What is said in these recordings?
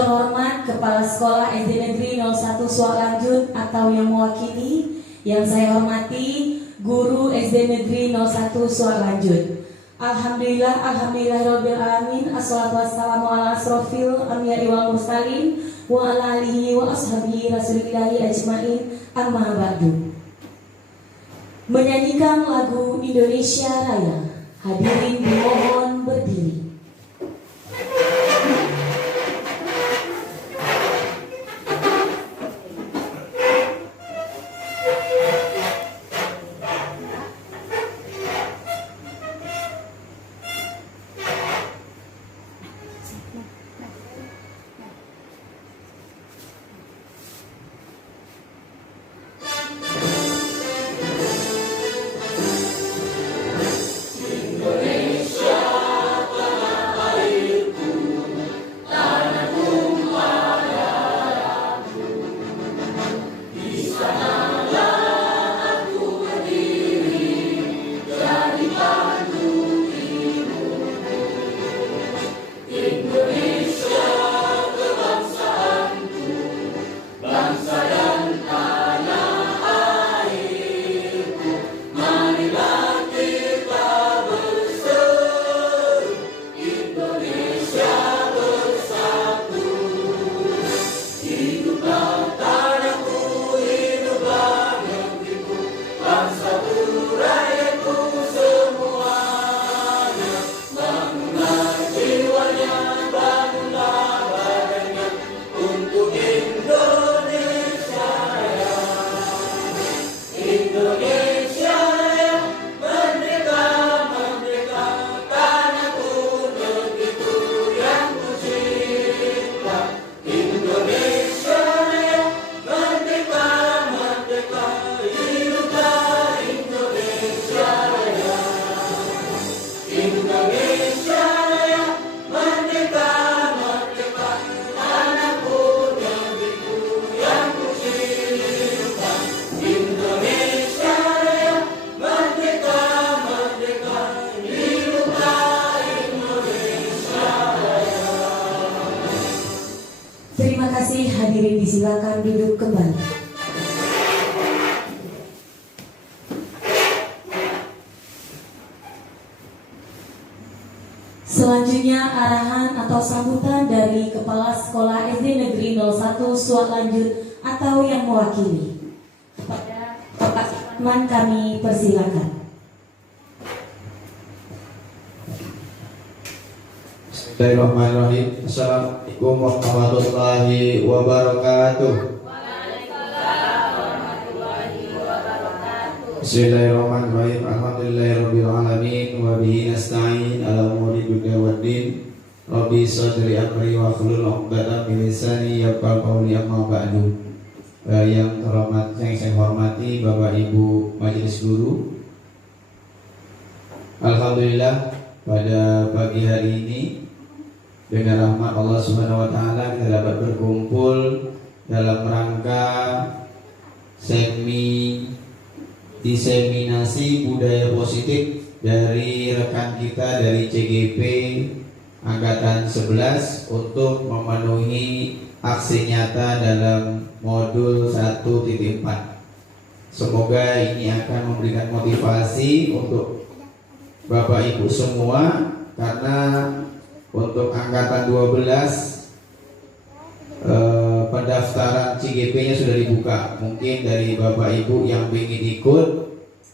terhormat Kepala Sekolah SD Negeri 01 Suak Lanjut atau yang mewakili, yang saya hormati Guru SD Negeri 01 Suak Lanjut. Alhamdulillahirabbil alamin. Assalatu wassalamu ala asrofil anbiya'i wal mursalin wa ala alihi wa ashabihi rasulillahi ajmain, amma ba'du. Menyanyikan lagu Indonesia Raya, hadirin dimohon berdiri. Terima kasih, hadirin disilakan duduk kembali. Selanjutnya arahan atau sambutan dari Kepala Sekolah SD Negeri 01 Suak Lanjut atau yang mewakili. Kepada Bapak Satman kami persilakan. Bismillahirrahmanirrahim. Assalamualaikum warahmatullahi wabarakatuh. Bismillahirrahmanirrahim. Alhamdulillahirabbil alamin wa bihi nasta'in ala umuri dunya waddin. Rabbi sadri amri wa hlul 'uqdatam min lisani yafqahu qawli, amma ba'du. Yang terhormat, yang saya hormati Bapak Ibu Majelis Guru. Alhamdulillah pada pagi hari ini dengan rahmat Allah Subhanahu wa taala kita dapat berkumpul dalam rangka diseminasi budaya positif dari rekan kita dari CGP Angkatan 11 untuk memenuhi aksi nyata dalam modul 1.4. Semoga ini akan memberikan motivasi untuk Bapak Ibu semua, karena untuk angkatan 12 pendaftaran CGP-nya sudah dibuka. Mungkin dari Bapak Ibu yang ingin ikut,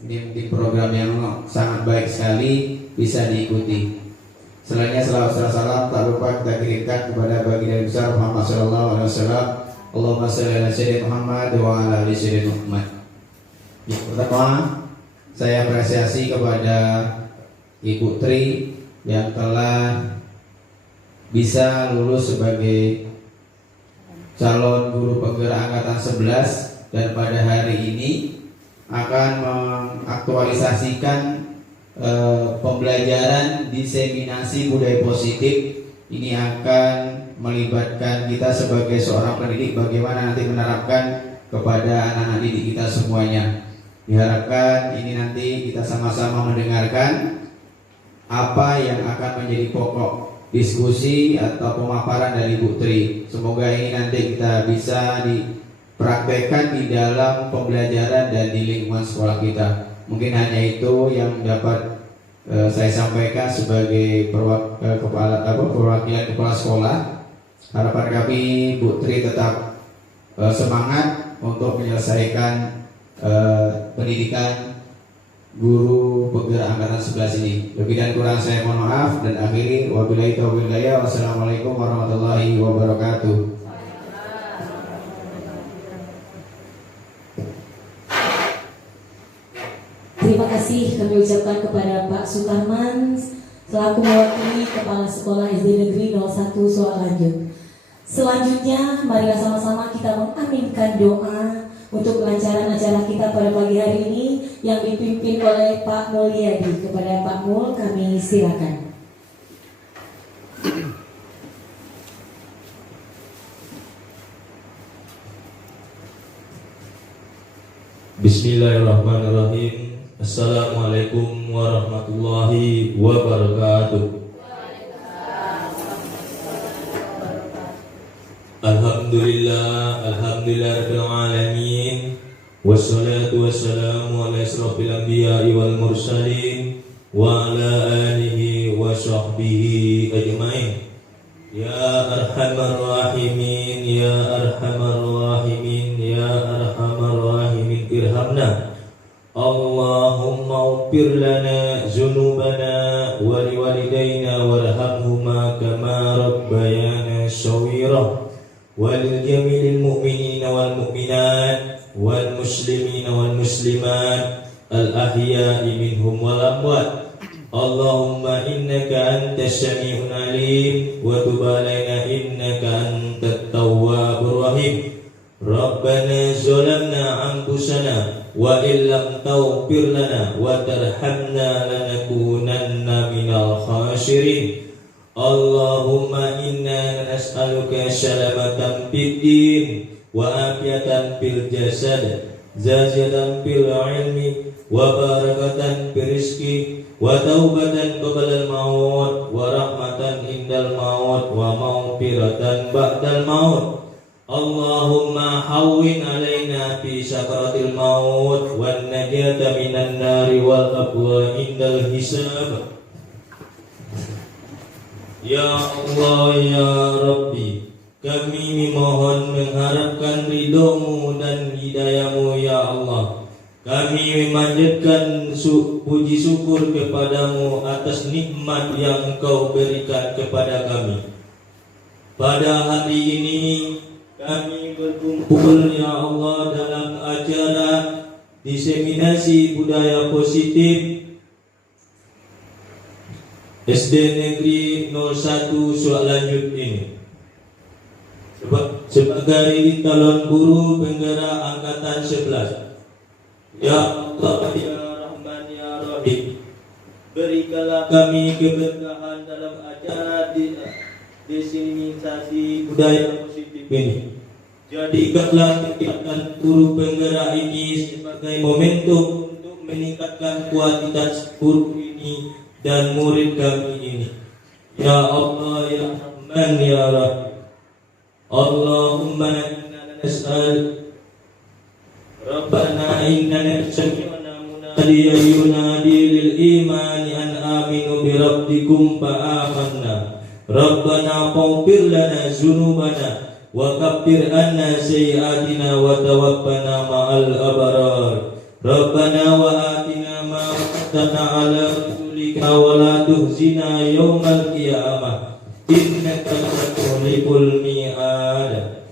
ini mungkin program yang sangat baik sekali, bisa diikuti. Selanjutnya selawat salam tak lupa kita kirimkan kepada baginda besar Muhammad sallallahu alaihi wasallam. Allahumma shalli ala sayyidina Muhammad wa ala ali sayyidina Muhammad. Yang pertama, saya apresiasi kepada Ibu Tri yang telah bisa lulus sebagai calon guru penggerak angkatan 11 dan pada hari ini akan mengaktualisasikan pembelajaran diseminasi budaya positif. Ini akan melibatkan kita sebagai seorang pendidik bagaimana nanti menerapkan kepada anak-anak didik kita semuanya. Diharapkan ini nanti kita sama-sama mendengarkan apa yang akan menjadi pokok diskusi atau pemaparan dari Bu Tri. Semoga ini nanti kita bisa dipraktekkan di dalam pembelajaran dan di lingkungan sekolah kita. Mungkin hanya itu yang dapat saya sampaikan sebagai perwakilan kepala sekolah. Harapan kami Bu Tri tetap semangat untuk menyelesaikan pendidikan guru penggerak angkatan 11 ini. Lebih dan kurang saya mohon maaf, dan akhiri wabillahi taufiq wal hidayah. Wassalamualaikum warahmatullahi wabarakatuh. Terima kasih kami ucapkan kepada Pak Sukarman selaku mewakili Kepala Sekolah SD Negeri 01 Suak Lanjut. Selanjutnya, marilah sama-sama kita mengaminkan doa untuk kelancaran acara kita pada pagi hari ini yang dipimpin oleh Pak Mulyadi. Kepada Pak Mul, kami silakan. Bismillahirrahmanirrahim. Assalamualaikum warahmatullahi wabarakatuh. Alhamdulillah rabbil alamin. Wassalatu wassalamu ala asrofil anbiya'i wal mursalin wa ala alihi wa sahbihi ajmain. Ya arhamar rahimin, ya arhamar rahimin, ya arhamar rahimin, irhamna. Allahumma ighfir lana dzunubana wa liwalidayna warhamhuma kama rabbayana shaghira. Wal-jamilil mu'minina wal mu'minat wal muslimina wal muslimat al-ahya'i minhum wal amwat. Allahumma innaka antas sami'un alim wa tub alaina innaka antat tawwabur rahim. Rabbana zalamna anfusana wa illam taghfir lana wa tarhamna lanakunanna minal khasirin. Allahumma inna nas'aluka salamatan fid din wa afiyatan fil jasad, zazatan fil ilmi wa barakatan fil rizqi wa taubatan qabla al maut wa rahmatan indal maut wa maghfiratan ba'dal maut. Allahumma hawwin alaina fi sakaratil maut wan najata minan nari wal aqwa indal hisab. Ya Allah, ya Rabbi, kami memohon mengharapkan ridho-Mu dan hidayah-Mu, ya Allah. Kami memanjatkan puji syukur kepadamu atas nikmat yang Engkau berikan kepada kami. Pada hari ini kami berkumpul, ya Allah, dalam acara diseminasi budaya positif SD Negeri 01 Suak Lanjut ini sebagai calon guru penggerak angkatan 11. Ya Allah, ya Rahman, ya Rahim, berikanlah kami keberkahan dalam acara diseminasi budaya positif ini. Jadikanlah kegiatan guru penggerak ini sebagai momentum untuk meningkatkan kualitas guru ini dan murid kami ini. Ya Allah, ya Rahman, ya Rahim, Allahumma inna nas'al Rabbana innana sami'na munadiyan yunadi lil imani an aminu bi rabbikum fa amanna. Rabbana faghfir lana dzunubana wa kaffir anna sayyi'atina wa tawaffana ma'al abrar. Rabbana wa atina ma wa'adtana 'ala rusulika wa la tuhzina yawmal qiyamah innaka la tukhliful mi'ad.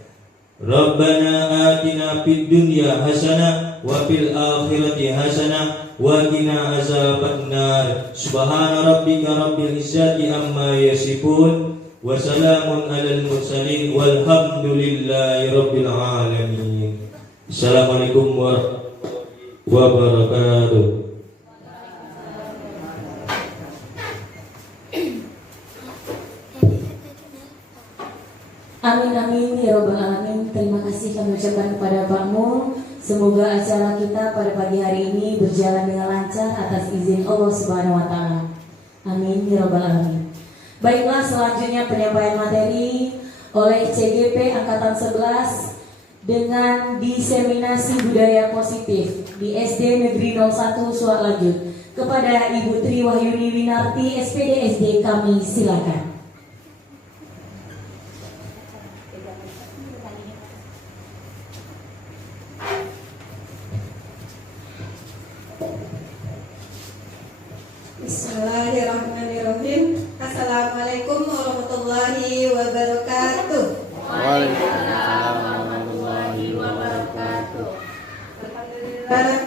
Rabbana atina fid dunya hasanah wa fil akhirati hasanah wa qina azabannar. Subhana rabbika rabbil izzati amma yasifun wa salamun alal mursalin walhamdulillahi rabbil alamin. Assalamualaikum warahmatullahi wabarakatuh. Amin amin ya robbal alamin. Terima kasih kami ucapkan kepada Pak Mul. Semoga acara kita pada pagi hari ini berjalan dengan lancar atas izin Allah Subhanahu wa taala. Amin ya robbal alamin. Baiklah, selanjutnya penyampaian materi oleh CGP Angkatan 11 dengan diseminasi budaya positif di SD Negeri 01 Suak Lanjut. Kepada Ibu Tri Wahyuni Winarti, SPD SD, kami silakan. Bismillahirrahmanirrahim. Assalamualaikum warahmatullahi wabarakatuh. Waalaikumsalam warahmatullahi wabarakatuh. Alhamdulillah.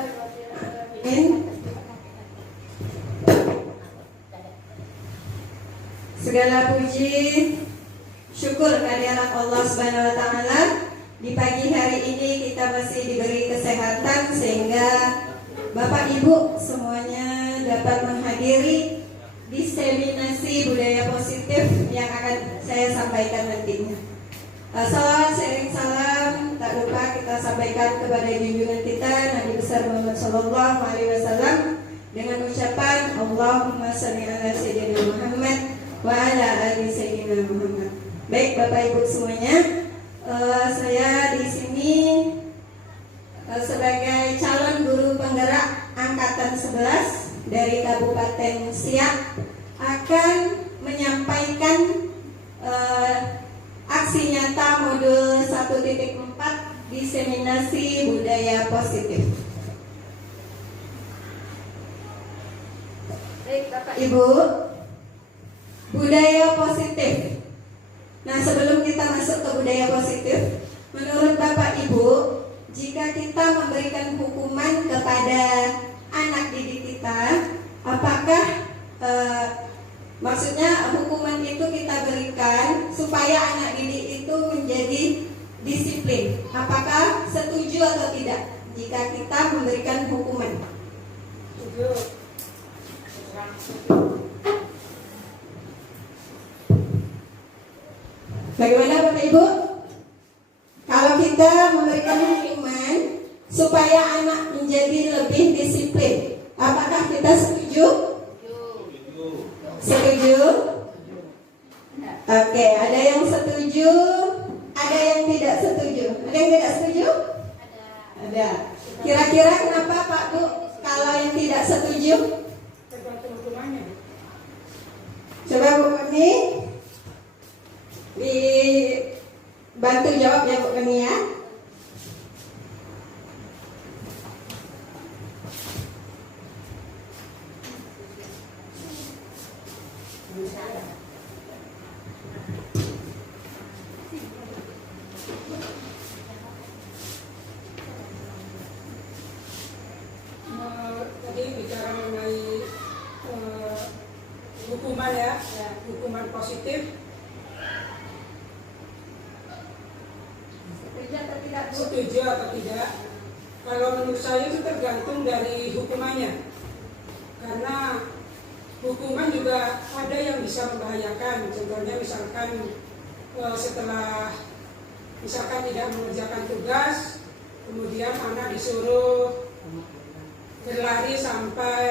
Segala puji syukur kehadirat Allah Subhanahu wa taala. Di pagi hari ini kita masih diberi kesehatan sehingga Bapak Ibu semuanya dapat menghadiri diseminasi budaya positif yang akan saya sampaikan nantinya. Salawat sering salam tak lupa kita sampaikan kepada junjungan kita Nabi besar Muhammad Sallallahu Alaihi Wasallam dengan ucapan Allahumma sholli ala sayyidina Muhammad wa ala ali sayyidina Muhammad. Baik Bapak Ibu semuanya, saya di sini sebagai calon guru penggerak angkatan 11 dari Kabupaten Siak akan menyampaikan aksi nyata modul 1.4 diseminasi budaya positif. Baik Bapak Ibu, budaya positif. Nah, sebelum kita masuk ke budaya positif, menurut Bapak Ibu, jika kita memberikan hukuman kepada anak didik kita, apakah maksudnya hukuman itu kita berikan supaya anak didik itu menjadi disiplin? Apakah setuju atau tidak jika kita memberikan hukuman? Setuju. Bagaimana Bapak Ibu? Kalau kita memberikan hukuman supaya anak menjadi lebih disiplin, apakah kita setuju? Setuju? Oke, ada yang setuju, ada yang tidak setuju. Ada yang tidak setuju? Ada. Kira-kira kenapa Pak Bu kalau yang tidak setuju? Tergantung hukumannya. Coba Bu Koni dibantu jawab ya Bu Koni ya. Tadi bicara mengenai hukuman ya, hukuman positif. Setuju atau tidak? Kalau menurut saya itu tergantung dari hukumannya. Karena hukuman juga ada yang bisa membahayakan. Contohnya misalkan setelah misalkan tidak mengerjakan tugas, kemudian anak disuruh berlari sampai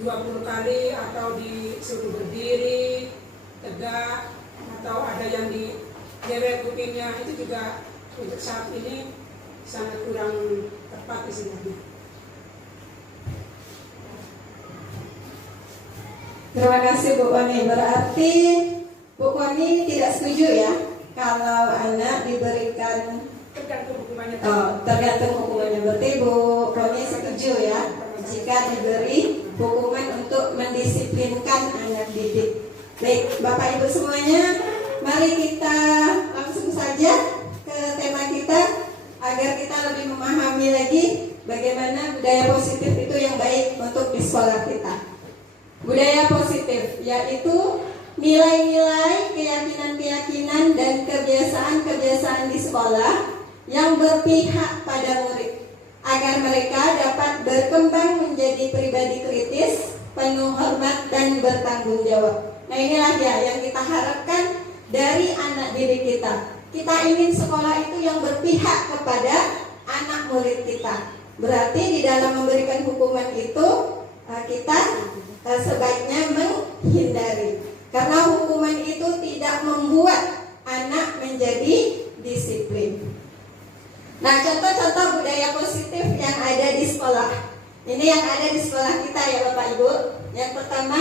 20 kali atau disuruh berdiri tegak, atau ada yang digeret kupingnya, itu juga untuk saat ini sangat kurang tepat istilahnya. Terima kasih Bu Koni. Berarti Bu Koni tidak setuju ya kalau anak diberikan Tergantung hukumannya. tergantung hukumannya. Berarti Bu Koni setuju ya jika diberi hukuman untuk mendisiplinkan anak didik. Baik Bapak Ibu semuanya, mari kita langsung saja ke tema kita agar kita lebih memahami lagi bagaimana budaya positif itu yang baik untuk di sekolah kita. Budaya positif yaitu nilai-nilai, keyakinan-keyakinan dan kebiasaan-kebiasaan di sekolah yang berpihak pada murid agar mereka dapat berkembang menjadi pribadi kritis, penuh hormat dan bertanggung jawab. Nah, inilah ya yang kita harapkan dari anak didik kita. Kita ingin sekolah itu yang berpihak kepada anak murid kita. Berarti di dalam memberikan hukuman itu kita sebaiknya menghindari. Karena hukuman itu tidak membuat anak menjadi disiplin. Nah, contoh-contoh budaya positif yang ada di sekolah. Ini yang ada di sekolah kita ya Bapak Ibu. Yang pertama,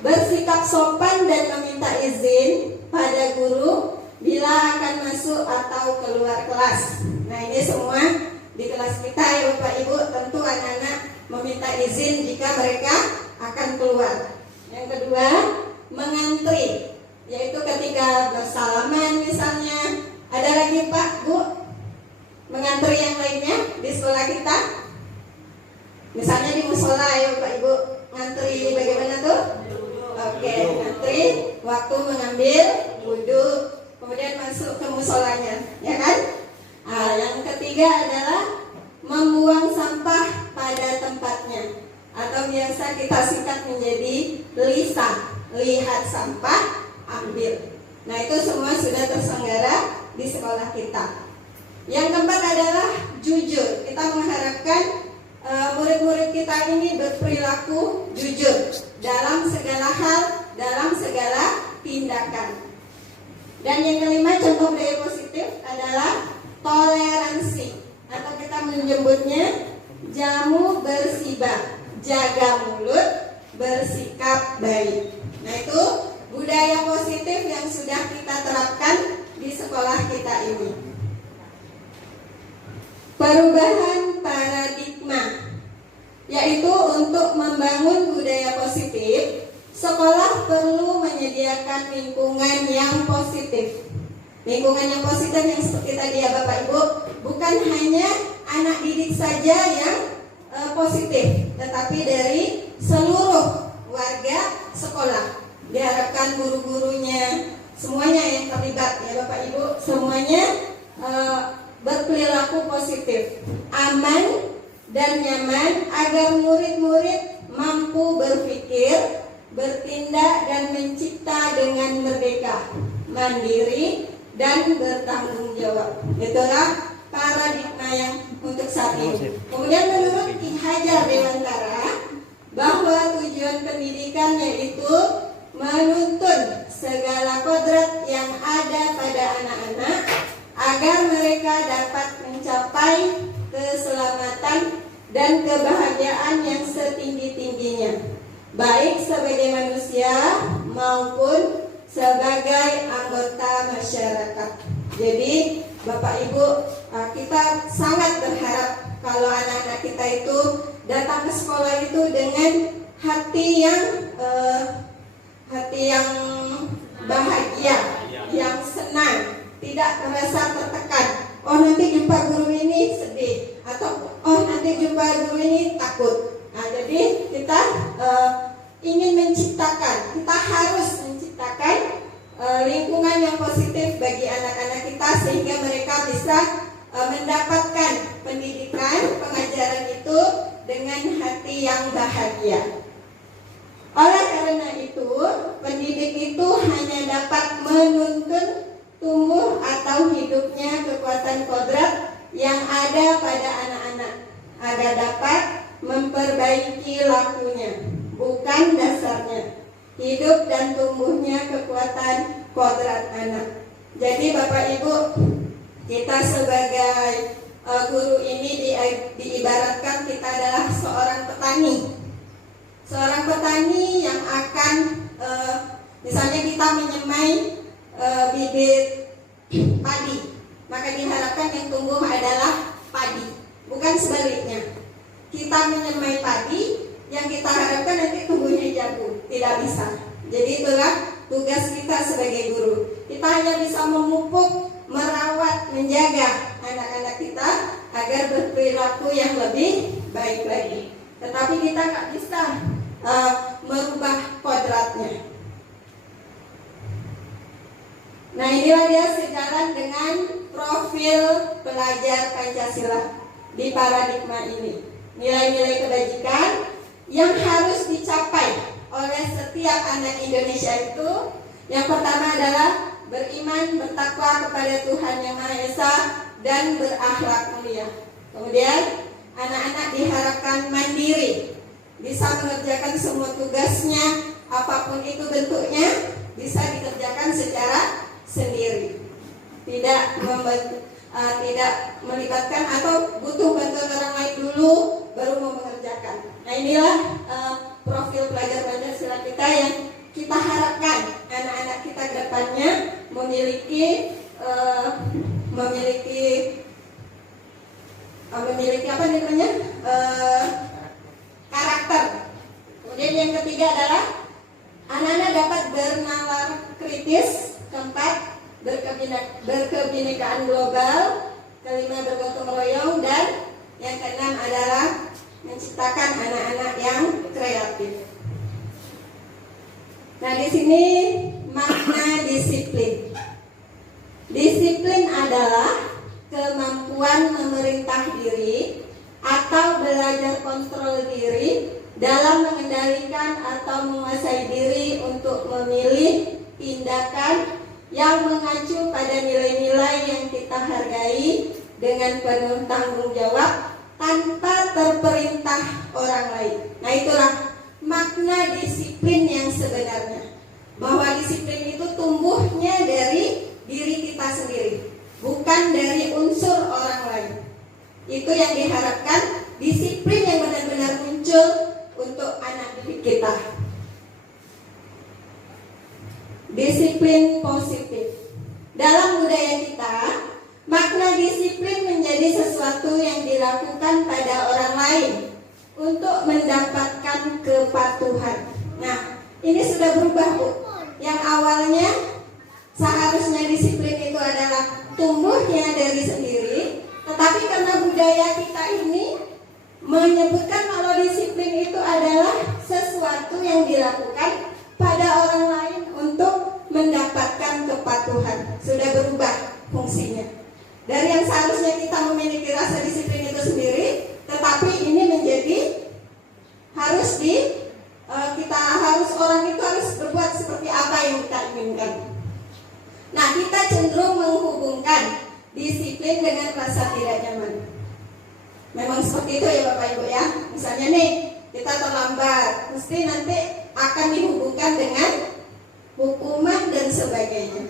bersikap sopan dan meminta izin pada guru bila akan masuk atau keluar kelas. Nah, ini semua di kelas kita ya Bapak Ibu. Tentu anak-anak meminta izin jika mereka akan keluar. Yang kedua, mengantri, yaitu ketika bersalaman misalnya. Ada lagi Pak, Bu, mengantri yang lainnya di sekolah kita? Misalnya di musola ya Bapak Ibu, ngantri bagaimana tuh? Oke, ngantri waktu mengambil wudhu, kemudian masuk ke musolanya, ya kan? Nah, yang ketiga adalah membuang sampah pada tempatnya, atau biasa kita singkat menjadi LISA, lihat sampah, ambil. Nah, itu semua sudah terselenggara di sekolah kita. Yang keempat adalah jujur. Kita mengharapkan murid-murid kita ini berperilaku jujur dalam segala hal, dalam segala tindakan. Dan yang kelima, contoh budaya positif adalah toleransi, atau kita menyebutnya jamu bersibah, jaga mulut, bersikap baik. Nah, itu budaya positif yang sudah kita terapkan di sekolah kita ini. Perubahan paradigma, yaitu untuk membangun budaya positif, sekolah perlu menyediakan lingkungan yang positif. Lingkungan yang positif yang seperti tadi ya Bapak Ibu, bukan hanya anak didik saja yang positif, tetapi dari seluruh warga sekolah. Diharapkan guru-gurunya, semuanya yang terlibat ya Bapak Ibu, semuanya berperilaku positif, aman dan nyaman, agar murid-murid mampu berpikir, bertindak dan mencipta dengan merdeka, mandiri dan bertanggung jawab. Itulah paradigma yang untuk saat ini. Kemudian menurut Ki Hajar Dewantara, bahwa tujuan pendidikan yaitu menuntun segala kodrat yang ada pada anak-anak agar mereka dapat mencapai keselamatan dan kebahagiaan yang setinggi-tingginya, baik sebagai manusia maupun sebagai anggota masyarakat. Jadi Bapak Ibu, kita sangat berharap kalau anak-anak kita itu datang ke sekolah itu dengan hati yang bahagia, yang senang, tidak merasa tertekan. Oh, nanti jumpa guru ini sedih, atau oh nanti jumpa guru ini takut. Nah, jadi kita ingin menciptakan, kita harus menciptakan lingkungan yang positif bagi anak-anak kita, sehingga mereka bisa mendapatkan pendidikan, pengajaran itu dengan hati yang bahagia. Oleh karena itu, pendidik itu hanya dapat menuntun tumbuh atau hidupnya kekuatan kodrat yang ada pada anak-anak, agar dapat memperbaiki lakunya, bukan dasarnya, hidup dan tumbuhnya kekuatan kodrat anak. Jadi Bapak Ibu, kita sebagai guru ini diibaratkan kita adalah seorang petani. Seorang petani yang akan misalnya kita menyemai bibit padi, maka diharapkan yang tumbuh adalah padi, bukan sebaliknya. Kita menyemai padi, yang kita harapkan nanti tumbuhnya jagung, tidak bisa. Jadi itulah tugas kita sebagai guru. Kita hanya bisa memupuk, merawat, menjaga anak-anak kita agar berperilaku yang lebih baik lagi. Tetapi kita nggak bisa merubah kodratnya. Nah, inilah dia sejalan dengan profil pelajar Pancasila di paradigma ini. Nilai-nilai kebajikan yang harus dicapai oleh setiap anak Indonesia itu, yang pertama adalah beriman, bertakwa kepada Tuhan Yang Maha Esa, dan berakhlak mulia. Kemudian anak-anak diharapkan mandiri, bisa mengerjakan semua tugasnya apapun itu bentuknya bisa dikerjakan secara sendiri, tidak melibatkan atau butuh bantuan orang lain dulu baru mau mengerjakan. Nah, inilah profil pelajar Pancasila kita yang kita harapkan anak-anak kita ke depannya memiliki apa namanya, karakter. Kemudian yang ketiga adalah anak-anak dapat bernalar kritis. Keempat, berkebinekaan global. Kelima, bergotong royong. Dan yang keenam adalah menciptakan anak-anak yang kreatif. Nah, di sini makna disiplin. Disiplin adalah kemampuan memerintah diri atau belajar kontrol diri dalam mengendalikan atau menguasai diri untuk memilih tindakan yang mengacu pada nilai-nilai yang kita hargai dengan penuh tanggung jawab tanpa terperintah orang lain. Nah, itulah makna disiplin yang sebenarnya. Bahwa disiplin itu tumbuhnya dari diri kita sendiri, bukan dari unsur orang lain. Itu yang diharapkan, disiplin yang benar-benar muncul untuk anak didik kita. Disiplin positif. Dalam budaya kita, makna disiplin menjadi sesuatu yang dilakukan pada orang lain untuk mendapatkan kepatuhan. Nah, ini sudah berubah, Bu. Yang awalnya seharusnya disiplin itu adalah tumbuhnya dari sendiri, tetapi karena budaya kita ini menyebutkan kalau disiplin itu adalah sesuatu yang dilakukan pada orang lain untuk mendapatkan kepatuhan. Sudah berubah fungsinya. Dari yang seharusnya kita memiliki rasa disiplin itu sendiri, tetapi ini menjadi orang itu harus berbuat seperti apa yang kita inginkan. Nah, kita cenderung menghubungkan disiplin dengan rasa tidak nyaman. Memang seperti itu ya Bapak Ibu ya. Misalnya nih, kita terlambat, mesti nanti akan dihubungkan dengan hukuman dan sebagainya.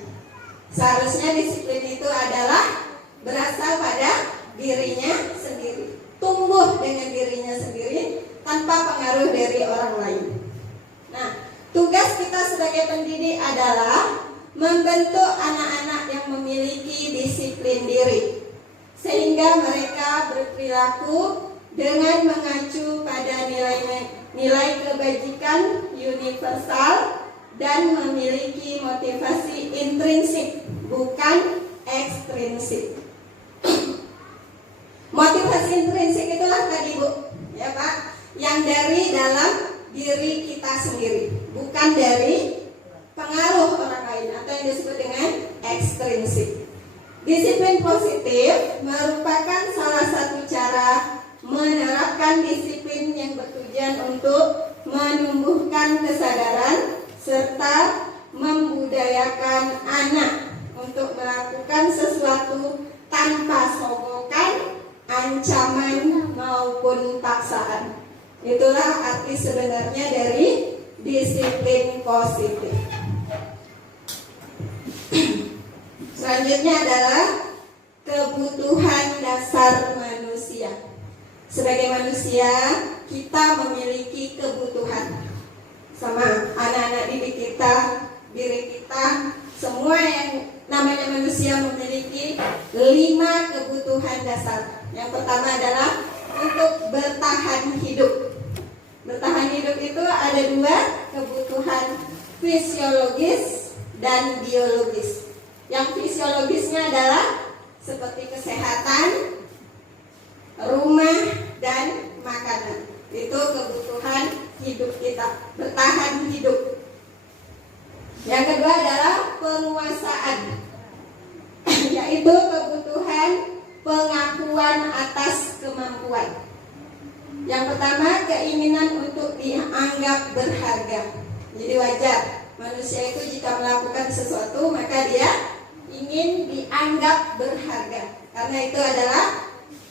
Seharusnya disiplin itu adalah berasal pada dirinya sendiri, tumbuh dengan dirinya sendiri tanpa pengaruh dari orang lain. Nah, tugas kita sebagai pendidik adalah membentuk anak-anak yang memiliki disiplin diri, sehingga mereka berperilaku dengan mengacu pada nilai kebajikan universal dan memiliki motivasi intrinsik, bukan ekstrinsik. Motivasi intrinsik itulah tadi Bu, ya Pak, yang dari dalam diri kita sendiri, bukan dari pengaruh orang lain atau yang disebut dengan ekstrinsik. Disiplin positif merupakan salah satu cara menerapkan disiplin yang bertujuan untuk menumbuhkan kesadaran serta membudayakan anak untuk melakukan sesuatu tanpa sogokan, ancaman maupun paksaan. Itulah arti sebenarnya dari disiplin positif. Selanjutnya adalah kebutuhan dasar manusia. Sebagai manusia, kita memiliki kebutuhan. Sama anak-anak didik kita, diri kita, semua yang namanya manusia memiliki 5 kebutuhan dasar. Yang pertama adalah untuk bertahan hidup. Bertahan hidup itu ada 2, kebutuhan fisiologis dan biologis. Yang fisiologisnya adalah seperti kesehatan, rumah, dan makanan. Itu kebutuhan hidup kita, bertahan hidup. Yang kedua adalah penguasaan, yaitu kebutuhan pengakuan atas kemampuan. Yang pertama, keinginan untuk dianggap berharga. Jadi wajar manusia itu jika melakukan sesuatu maka dia ingin dianggap berharga, karena itu adalah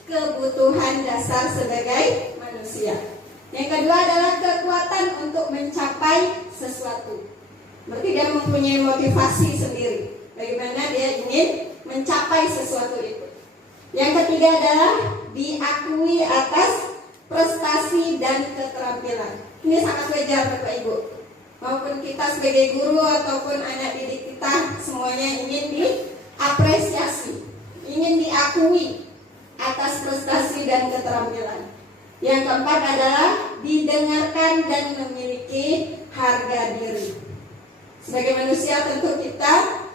kebutuhan dasar sebagai manusia. Yang kedua adalah kekuatan untuk mencapai sesuatu. Berarti dia mempunyai motivasi sendiri bagaimana dia ingin mencapai sesuatu itu. Yang ketiga adalah diakui atas prestasi dan keterampilan. Ini sangat wajar Bapak Ibu. Maupun kita sebagai guru ataupun anak didik kita, semuanya ingin diapresiasi, ingin diakui atas prestasi dan keterampilan. Yang keempat adalah didengarkan dan memiliki harga diri. Sebagai manusia tentu kita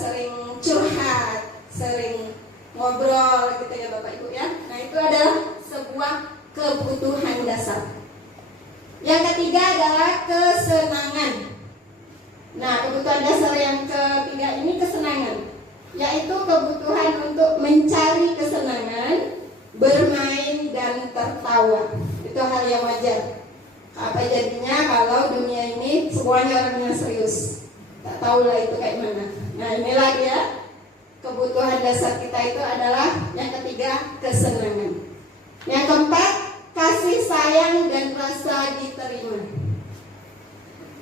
sering curhat, sering ngobrol gitu ya Bapak Ibu ya. Nah itu adalah sebuah kebutuhan dasar. Yang ketiga adalah kesenangan. Nah kebutuhan dasar yang ketiga ini kesenangan, yaitu kebutuhan untuk mencari kesenangan, bermain dan tertawa. Itu hal yang wajar. Apa jadinya kalau dunia ini semuanya orangnya serius, tak tahulah itu kayak mana. Nah inilah dia, kebutuhan dasar kita itu adalah yang ketiga, kesenangan. Yang keempat, kasih sayang dan rasa diterima.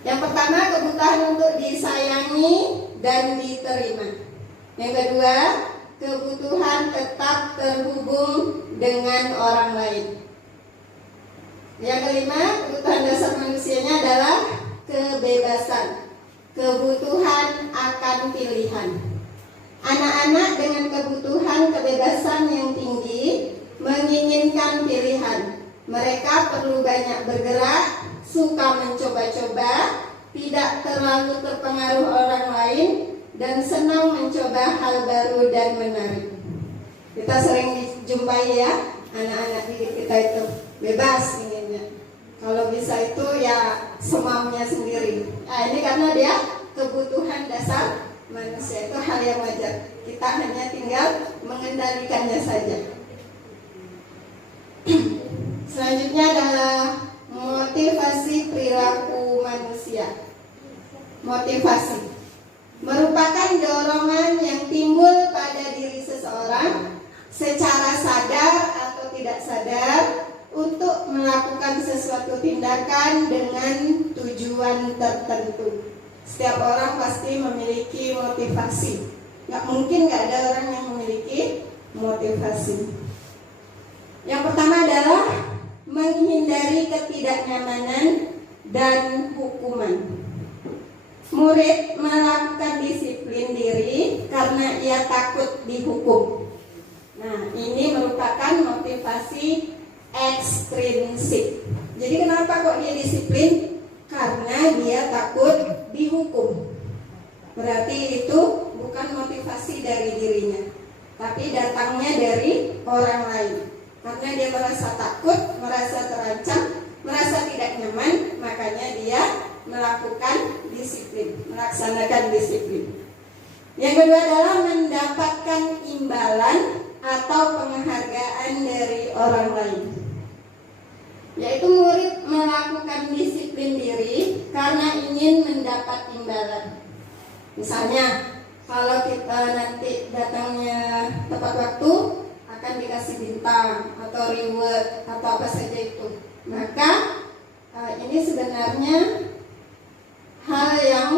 Yang pertama, kebutuhan untuk disayangi dan diterima. Yang kedua, kebutuhan tetap terhubung dengan orang lain. Yang kelima, kebutuhan dasar manusianya adalah kebebasan, kebutuhan akan pilihan. Anak-anak dengan kebutuhan kebebasan yang tinggi menginginkan pilihan. Mereka perlu banyak bergerak, suka mencoba-coba, tidak terlalu terpengaruh orang lain, dan senang mencoba hal baru dan menarik. Kita sering dijumpai ya, anak-anak didik kita itu bebas inginnya. Kalau bisa itu ya semaunya sendiri. Nah ini karena dia kebutuhan dasar manusia, itu hal yang wajar. Kita hanya tinggal mengendalikannya saja. Selanjutnya adalah motivasi perilaku manusia. Motivasi merupakan dorongan yang timbul pada diri seseorang secara sadar atau tidak sadar untuk melakukan sesuatu tindakan dengan tujuan tertentu. Setiap orang pasti memiliki motivasi. Nggak mungkin nggak ada orang yang memiliki motivasi. Yang pertama adalah menghindari ketidaknyamanan dan hukuman. Murid melakukan disiplin diri karena ia takut dihukum. Nah, ini merupakan motivasi ekstrinsik. Jadi kenapa kok dia disiplin? Karena dia takut dihukum. Berarti itu bukan motivasi dari dirinya, tapi datangnya dari orang lain. Karena dia merasa takut, merasa terancam, merasa tidak nyaman, makanya dia melakukan disiplin, melaksanakan disiplin. Yang kedua adalah mendapatkan imbalan atau penghargaan dari orang lain. Yaitu murid melakukan disiplin diri karena ingin mendapat imbalan. Misalnya, kalau kita nanti datangnya tepat waktu, akan dikasih bintang atau reward atau apa saja itu. Maka ini sebenarnya hal yang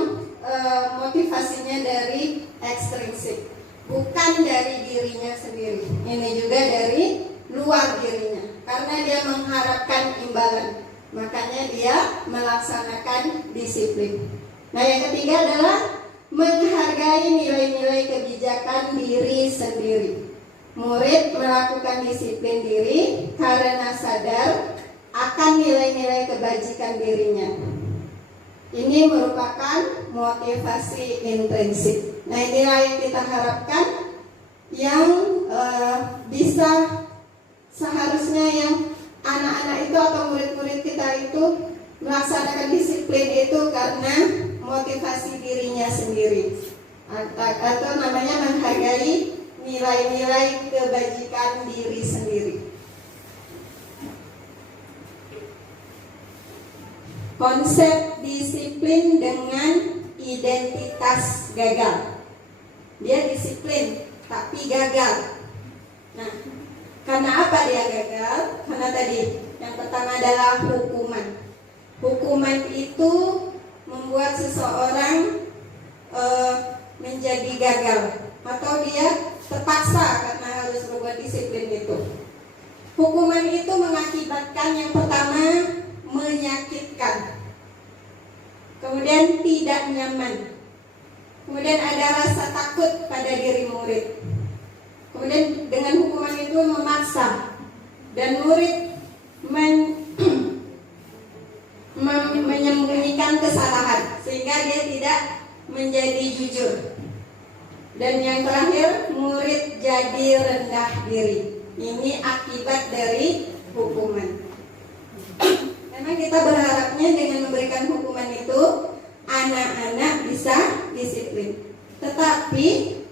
motivasinya dari ekstrinsik, bukan dari dirinya sendiri. Ini juga dari luar dirinya, karena dia mengharapkan imbalan, makanya dia melaksanakan disiplin. Nah yang ketiga adalah menghargai nilai-nilai kebijakan diri sendiri. Murid melakukan disiplin diri karena sadar akan nilai-nilai kebajikan dirinya. Ini merupakan motivasi intrinsik. Nah inilah yang kita harapkan, yang bisa seharusnya yang anak-anak itu atau murid-murid kita itu melaksanakan disiplin itu karena motivasi dirinya sendiri, atau namanya menghargai nilai-nilai kebajikan diri sendiri. Konsep disiplin dengan identitas gagal. Dia disiplin tapi gagal. Nah, karena apa dia gagal? Karena tadi yang pertama adalah hukuman. Hukuman itu membuat seseorang menjadi gagal atau dia terpaksa karena harus berbuat disiplin itu. Hukuman itu mengakibatkan yang pertama menyakitkan, kemudian tidak nyaman, kemudian ada rasa takut pada diri murid, kemudian dengan hukuman itu memaksa dan murid menyembunyikan kesalahan sehingga dia tidak menjadi jujur. Dan yang terakhir, murid jadi rendah diri. Ini akibat dari hukuman. Memang kita berharapnya dengan memberikan hukuman itu anak-anak bisa disiplin. Tetapi,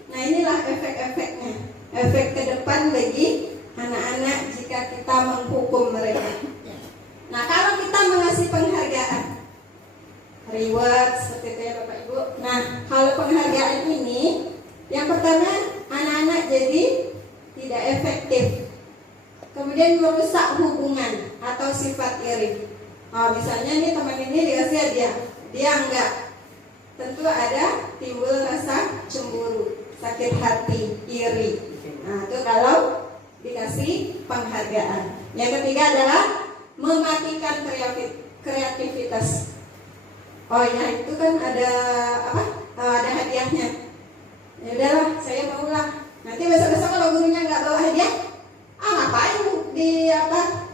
nah inilah efek-efeknya, efek ke depan bagi anak-anak jika kita menghukum mereka. Nah, kalau kita mengasih penghargaan, reward seperti itu ya Bapak Ibu. Nah, kalau penghargaan ini, yang pertama anak-anak jadi tidak efektif, kemudian merusak hubungan atau sifat iri. Misalnya nih teman ini dikasih hadiah, dia enggak, tentu ada timbul rasa cemburu, sakit hati, iri. Nah, itu kalau dikasih penghargaan. Yang ketiga adalah mematikan kreativitas. Oh ya, itu kan ada apa? Ada hadiahnya. Ya udahlah, saya mau lah. Nanti besok-besok kalau gurunya nggak bawa hadiah, ngapain di apa?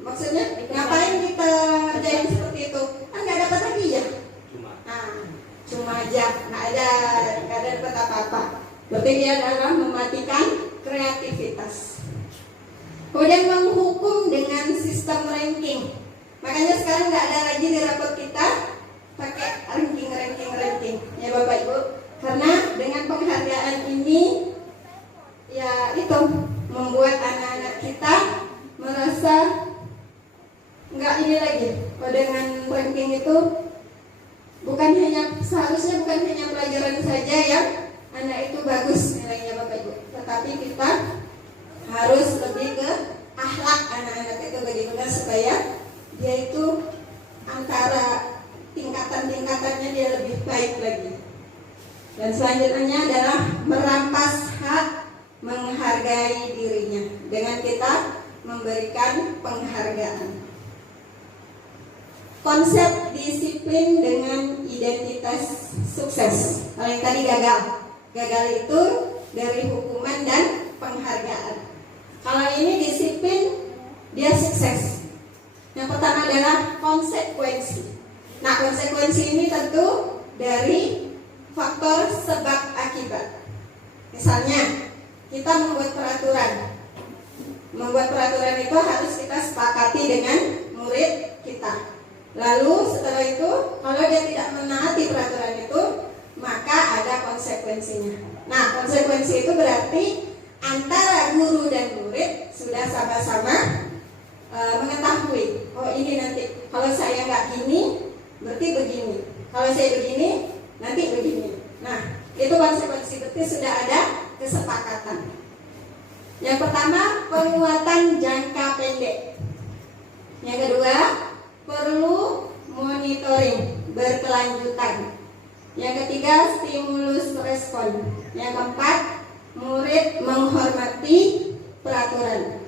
Maksudnya ngapain kita kerjain seperti itu? Kan nggak dapat hadiah. Cuma aja, nggak ada dapat apa-apa. Berarti dia adalah mematikan kreativitas. Kemudian menghukum dengan sistem ranking. Makanya sekarang nggak ada lagi di rapot kita pakai ranking ya Bapak Ibu. Karena dengan penghargaan ini ya itu membuat anak-anak kita merasa nggak ini lagi. Dengan ranking itu seharusnya bukan hanya pelajaran saja yang anak itu bagus nilainya Bapak Ibu, tetapi kita harus lebih ke akhlak anak-anak itu bagaimana supaya dia itu antara tingkatannya dia lebih baik lagi. Dan selanjutnya adalah merampas hak menghargai dirinya dengan kita memberikan penghargaan. Konsep disiplin dengan identitas sukses. Kalau yang tadi gagal itu dari hukuman dan penghargaan. Kalau ini disiplin, dia sukses. Yang pertama adalah konsekuensi. Nah, konsekuensi ini tentu dari faktor sebab akibat. Misalnya, kita membuat peraturan. Membuat peraturan itu harus kita sepakati dengan murid kita. Lalu setelah itu, kalau dia tidak menaati peraturan itu, maka ada konsekuensinya. Nah, konsekuensi itu berarti antara guru dan murid sudah sama-sama mengetahui, oh ini nanti kalau saya nggak gini berarti begini, kalau saya begini nanti begini. Nah, itu konsekuensi, berarti sudah ada kesepakatan. Yang pertama, penguatan jangka pendek. Yang kedua, perlu monitoring berkelanjutan. Yang ketiga, stimulus respon. Yang keempat, murid menghormati peraturan.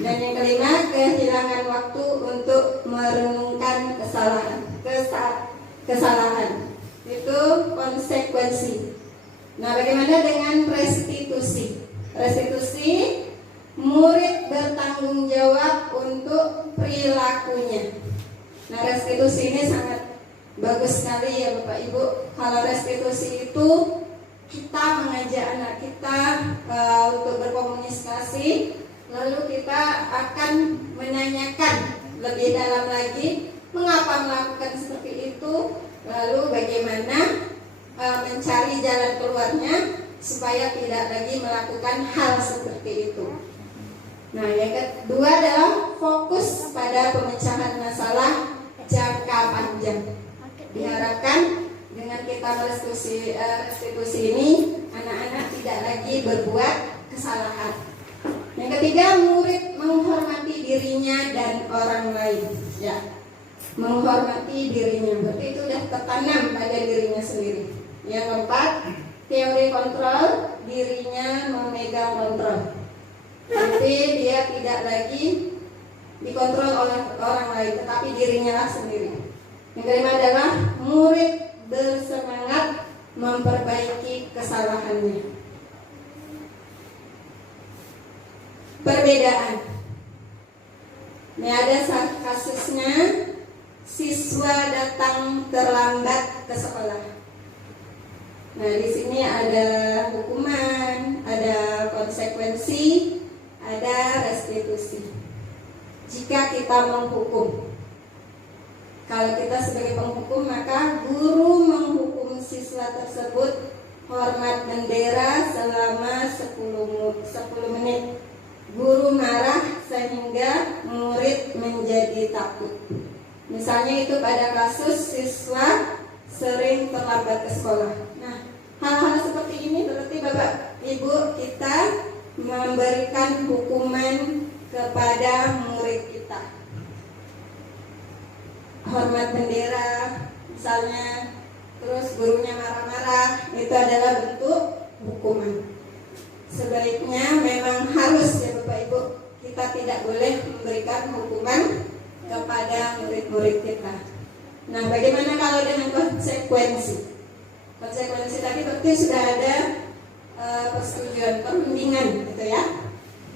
Dan yang kelima, kehilangan waktu untuk merenungkan kesalahan. Itu konsekuensi. Nah, bagaimana dengan restitusi? Restitusi, murid bertanggung jawab untuk perilakunya. Nah, restitusi ini sangat bagus sekali ya Bapak Ibu. Kalau restitusi itu kita mengajak anak kita untuk berkomunikasi, lalu kita akan menanyakan lebih dalam lagi mengapa melakukan seperti itu, lalu bagaimana mencari jalan keluarnya supaya tidak lagi melakukan hal seperti itu. Nah, yang kedua adalah fokus pada pemecahan masalah jangka panjang. Diharapkan dengan kita restitusi ini, anak-anak tidak lagi berbuat kesalahan. Yang ketiga, murid menghormati dirinya dan orang lain. Ya, menghormati dirinya. Berarti itu sudah tertanam pada dirinya sendiri. Yang keempat, teori kontrol, dirinya memegang kontrol. Tapi dia tidak lagi dikontrol oleh orang lain, tetapi dirinya lah sendiri. Yang kelima adalah murid bersemangat memperbaiki kesalahannya. Perbedaan. Ini ada kasusnya, siswa datang terlambat ke sekolah. Nah, di sini ada hukuman, ada konsekuensi, ada restitusi. Jika kita menghukum, kalau kita sebagai penghukum, maka guru menghukum siswa tersebut hormat bendera selama 10 menit. Guru marah sehingga murid menjadi takut. Misalnya itu pada kasus siswa sering terlambat ke sekolah. Nah, hal-hal seperti ini berarti Bapak Ibu kita memberikan hukuman kepada murid kita. Hormat bendera misalnya, terus gurunya marah-marah, itu adalah bentuk hukuman. Sebaiknya memang harus ya Bapak Ibu, kita tidak boleh memberikan hukuman kepada murid-murid kita. Nah, bagaimana kalau dengan konsekuensi? Konsekuensi tadi berarti sudah ada persetujuan, perundingan gitu ya.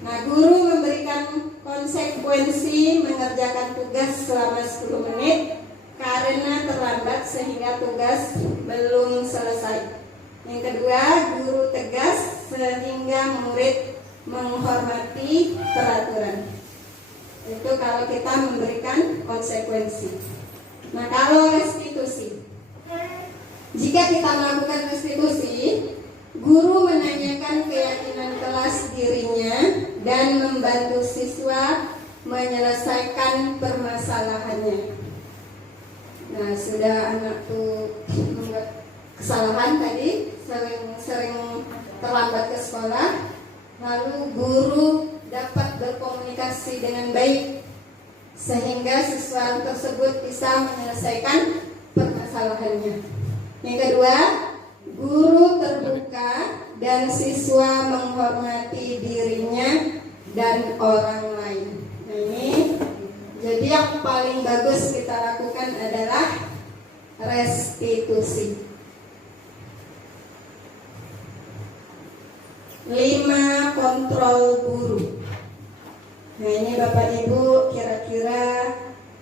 Nah, guru memberikan konsekuensi mengerjakan tugas selama 10 menit karena terlambat sehingga tugas belum selesai. Yang kedua, guru tegas sehingga murid menghormati peraturan. Itu kalau kita memberikan konsekuensi. Nah, kalau restitusi, jika kita melakukan restitusi, guru menanyakan keyakinan kelas dirinya dan membantu siswa menyelesaikan permasalahannya. Nah, sudah anak tuh membuat kesalahan tadi, sering terlambat ke sekolah, lalu guru dapat berkomunikasi dengan baik sehingga siswa tersebut bisa menyelesaikan permasalahannya. Yang kedua, guru terbuka dan siswa menghormati dirinya dan orang lain. Nah, ini jadi yang paling bagus kita lakukan adalah restitusi. 5. Kontrol guru. Nah, ini Bapak Ibu, kira-kira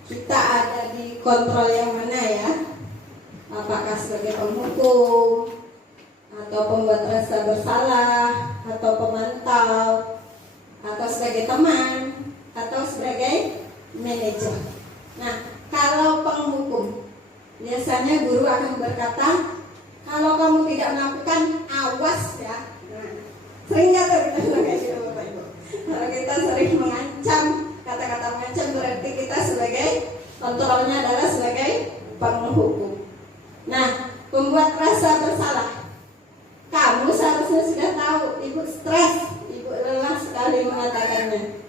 kita ada di kontrol yang mana ya? Apakah sebagai penghukum, atau pembuat rasa bersalah, atau pemantau, atau sebagai teman, atau sebagai manajer. Nah, kalau penghukum, biasanya guru akan berkata, kalau kamu tidak melakukan, awas ya. Nah, sering nggak tuh kita bilang kayak gitu Bapak Ibu? Kalau kita sering mengancam, kata-kata mengancam berarti kita sebagai kontrolnya adalah sebagai penghukum. Nah, pembuat rasa bersalah, kamu seharusnya sudah tahu, ibu stres, ibu lelah sekali mengatakannya.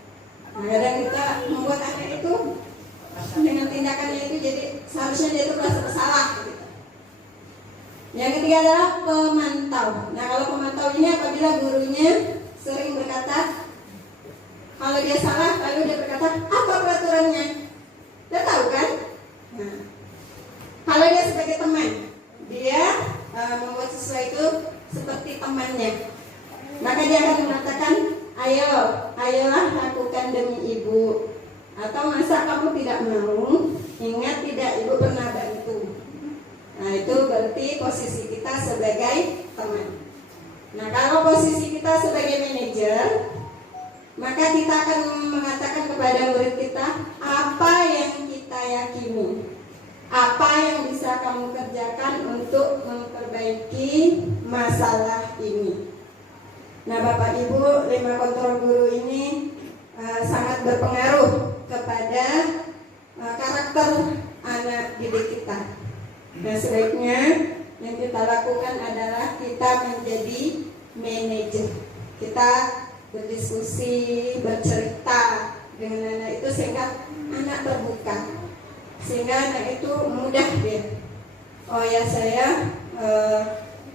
Nah, kadang kita membuat anak itu dengan tindakannya itu jadi seharusnya dia itu merasa bersalah gitu. Yang ketiga adalah pemantau. Nah, kalau pemantau ini apabila gurunya sering berkata, kalau dia salah lalu dia berkata, apa peraturannya? Dia tahu kan? Nah, kalau dia sebagai teman, dia membuat siswa itu seperti temannya, maka dia akan mengatakan, ayolah lakukan demi ibu. Atau masa kamu tidak mau? Ingat tidak, ibu pernah bantu. Nah, itu berarti posisi kita sebagai teman. Nah, kalau posisi kita sebagai manajer, maka kita akan mengatakan kepada murid kita apa yang kita yakini, apa yang bisa kamu kerjakan untuk memperbaiki masalah ini. Nah, Bapak Ibu, 5 kontrol guru ini sangat berpengaruh kepada karakter anak didik kita. Nah, sebaiknya yang kita lakukan adalah kita menjadi manajer. Kita berdiskusi, bercerita dengan anak itu sehingga anak terbuka. sehingga anak itu mudah dia. Oh ya saya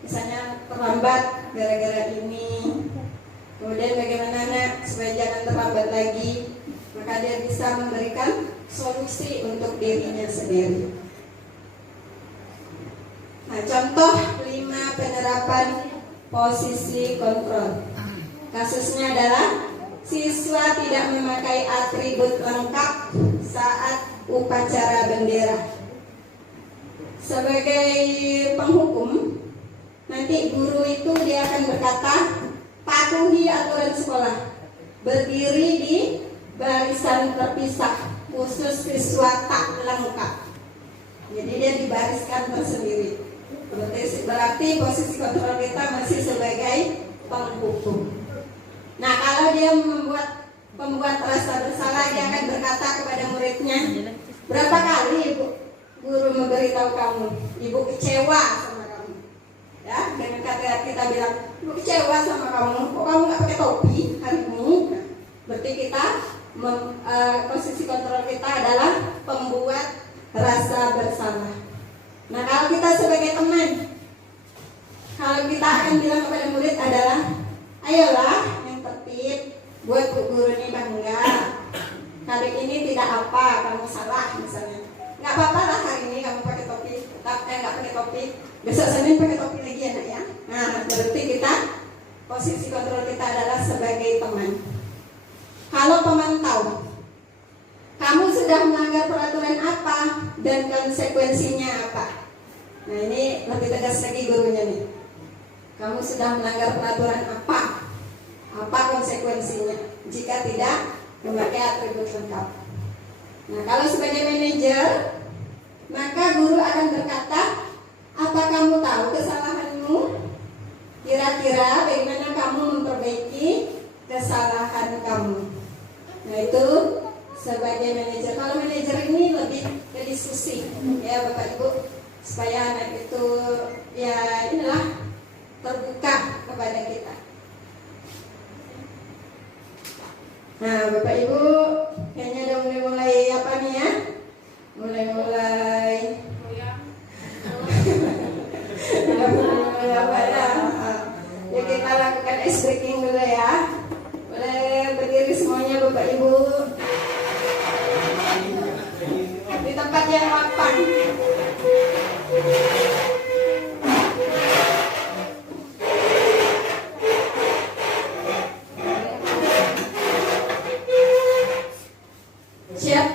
misalnya terlambat gara-gara ini. Kemudian bagaimana anak supaya jangan terlambat lagi, maka dia bisa memberikan solusi untuk dirinya sendiri. Nah, contoh 5 penerapan posisi kontrol. Kasusnya adalah siswa tidak memakai atribut lengkap saat upacara bendera. Sebagai penghukum, nanti guru itu dia akan berkata, patuhi aturan sekolah, berdiri di barisan terpisah, khusus siswa tak lengkap. Jadi dia dibariskan tersendiri. Berarti posisi kontrol kita masih sebagai penghukum. Nah, kalau dia membuat rasa bersalah, dia akan berkata kepada muridnya, berapa kali ibu guru memberitahu kamu, ibu kecewa sama kamu. Ya, dengan kata kita bilang, ibu kecewa sama kamu, kok kamu nggak pakai topi hari ini? Nah, berarti kita posisi kontrol kita adalah pembuat rasa bersalah. Nah, kalau kita sebagai teman, kalau kita akan bilang kepada murid adalah, ayolah yang tertib, buat bu guru ini bangga. Hari ini tidak apa, kamu salah misalnya. Nggak apa-apa lah hari ini kamu pakai topi, nggak pakai topi. Besok Senin pakai topi lagi anak ya. Nah, berarti kita posisi kontrol kita adalah sebagai teman. Kalau pemantau, kamu sudah melanggar peraturan apa dan konsekuensinya apa? Nah, ini lebih tegas lagi gurunya nih. Kamu sudah melanggar peraturan apa? Apa konsekuensinya jika tidak memakai atribut lengkap? Nah, kalau sebagai manajer, maka guru akan berkata, apa kamu tahu kesalahanmu? Kira-kira bagaimana kamu memperbaiki kesalahan kamu? Nah, itu sebagai manajer. Kalau manajer ini lebih ke diskusi, ya Bapak Ibu, supaya anak itu ya inilah terbuka kepada kita. Nah, Bapak Ibu, kayaknya udah mulai apa nih ya? Mulai udah mulai apa ya? Ya kita lakukan ice breaking dulu ya. Boleh berdiri semuanya Bapak Ibu di tempat yang lapang. Siap?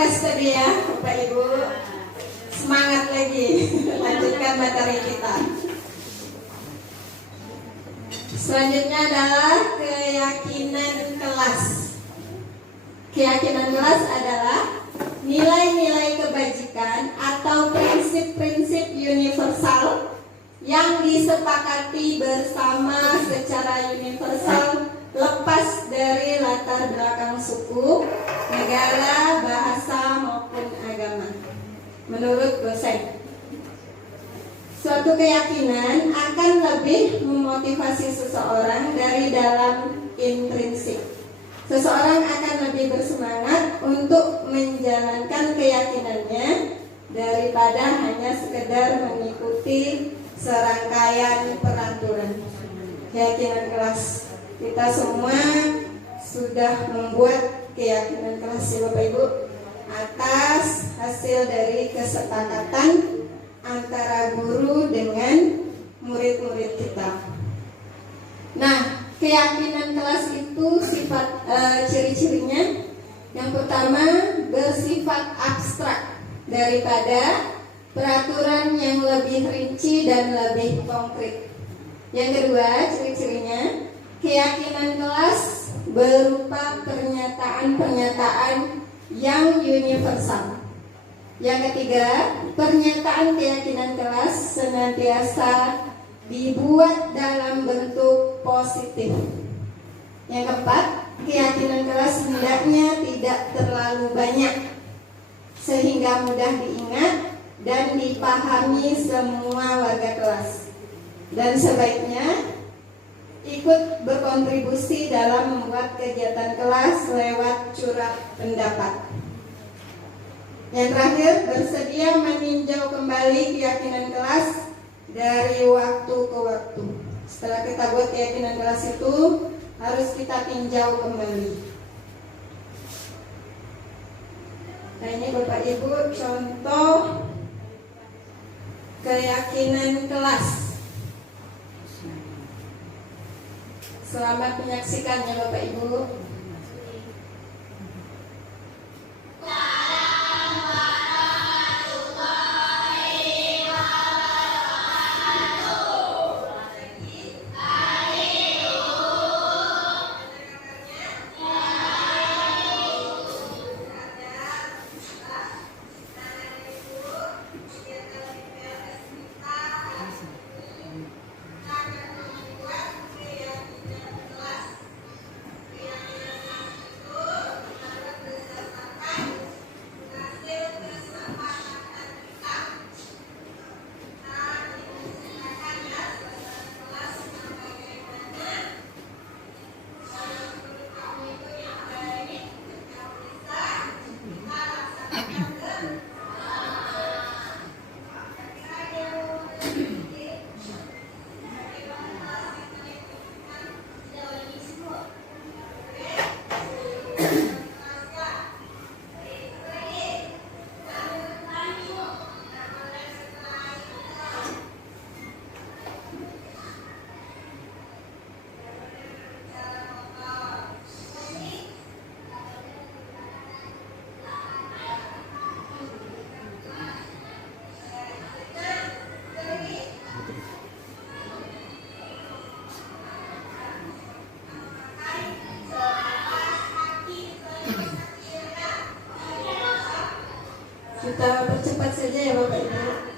keras tadi ya Bapak Ibu. Semangat lagi. Lanjutkan materi kita. Selanjutnya adalah keyakinan kelas. Keyakinan kelas adalah nilai-nilai kebajikan atau prinsip-prinsip universal yang disepakati bersama secara universal lepas dari latar belakang suku, negara, bahasa maupun agama. Menurut dosen, suatu keyakinan akan lebih memotivasi seseorang dari dalam intrinsik. Seseorang akan lebih bersemangat untuk menjalankan keyakinannya daripada hanya sekedar mengikuti serangkaian peraturan. Keyakinan kelas. Kita semua sudah membuat keyakinan kelas ya Bapak Ibu atas hasil dari kesepakatan antara guru dengan murid-murid kita. Nah, keyakinan kelas itu sifat ciri-cirinya. Yang pertama, bersifat abstrak daripada peraturan yang lebih rinci dan lebih konkret. Yang kedua, ciri-cirinya, keyakinan kelas berupa pernyataan-pernyataan yang universal. Yang ketiga, pernyataan keyakinan kelas senantiasa dibuat dalam bentuk positif. Yang keempat, keyakinan kelas hendaknya tidak terlalu banyak sehingga mudah diingat dan dipahami semua warga kelas, dan sebaiknya ikut berkontribusi dalam membuat kegiatan kelas lewat curhat pendapat. Yang terakhir, bersedia meninjau kembali keyakinan kelas dari waktu ke waktu. Setelah kita buat keyakinan kelas itu, harus kita tinjau kembali. Nah, ini Bapak Ibu contoh keyakinan kelas. Selamat menyaksikannya Bapak Ibu. Kita percepat saja ya Bapak Ibu.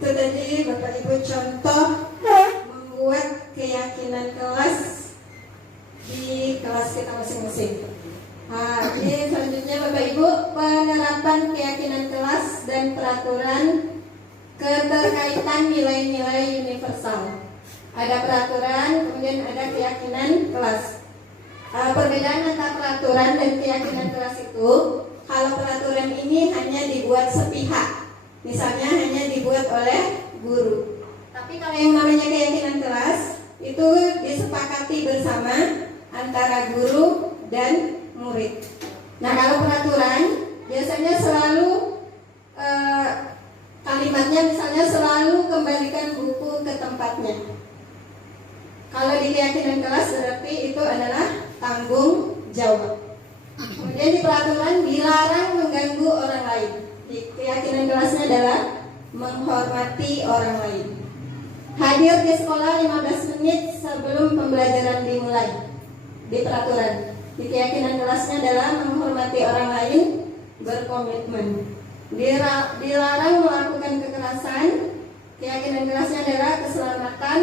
Itu tadi Bapak Ibu contoh membuat keyakinan kelas di kelas kita masing-masing. Nah, ini selanjutnya Bapak Ibu, penerapan keyakinan kelas dan peraturan keterkaitan nilai-nilai universal. Ada peraturan, kemudian ada keyakinan kelas. Perbedaan antara peraturan dan keyakinan kelas itu, kalau peraturan ini hanya dibuat sepihak, misalnya hanya dibuat oleh guru. Tapi kalau yang namanya keyakinan kelas itu disepakati bersama antara guru dan murid. Nah, kalau peraturan biasanya selalu kalimatnya misalnya selalu kembalikan buku ke tempatnya. Kalau di keyakinan kelas berarti itu adalah tanggung jawab. Kemudian di peraturan dilarang mengganggu orang lain. Di keyakinan kelasnya adalah menghormati orang lain. Hadir di sekolah 15 menit sebelum pembelajaran dimulai. Di peraturan. Di keyakinan kelasnya adalah menghormati orang lain, berkomitmen. Dilarang melakukan kekerasan. Keyakinan kelasnya adalah keselamatan,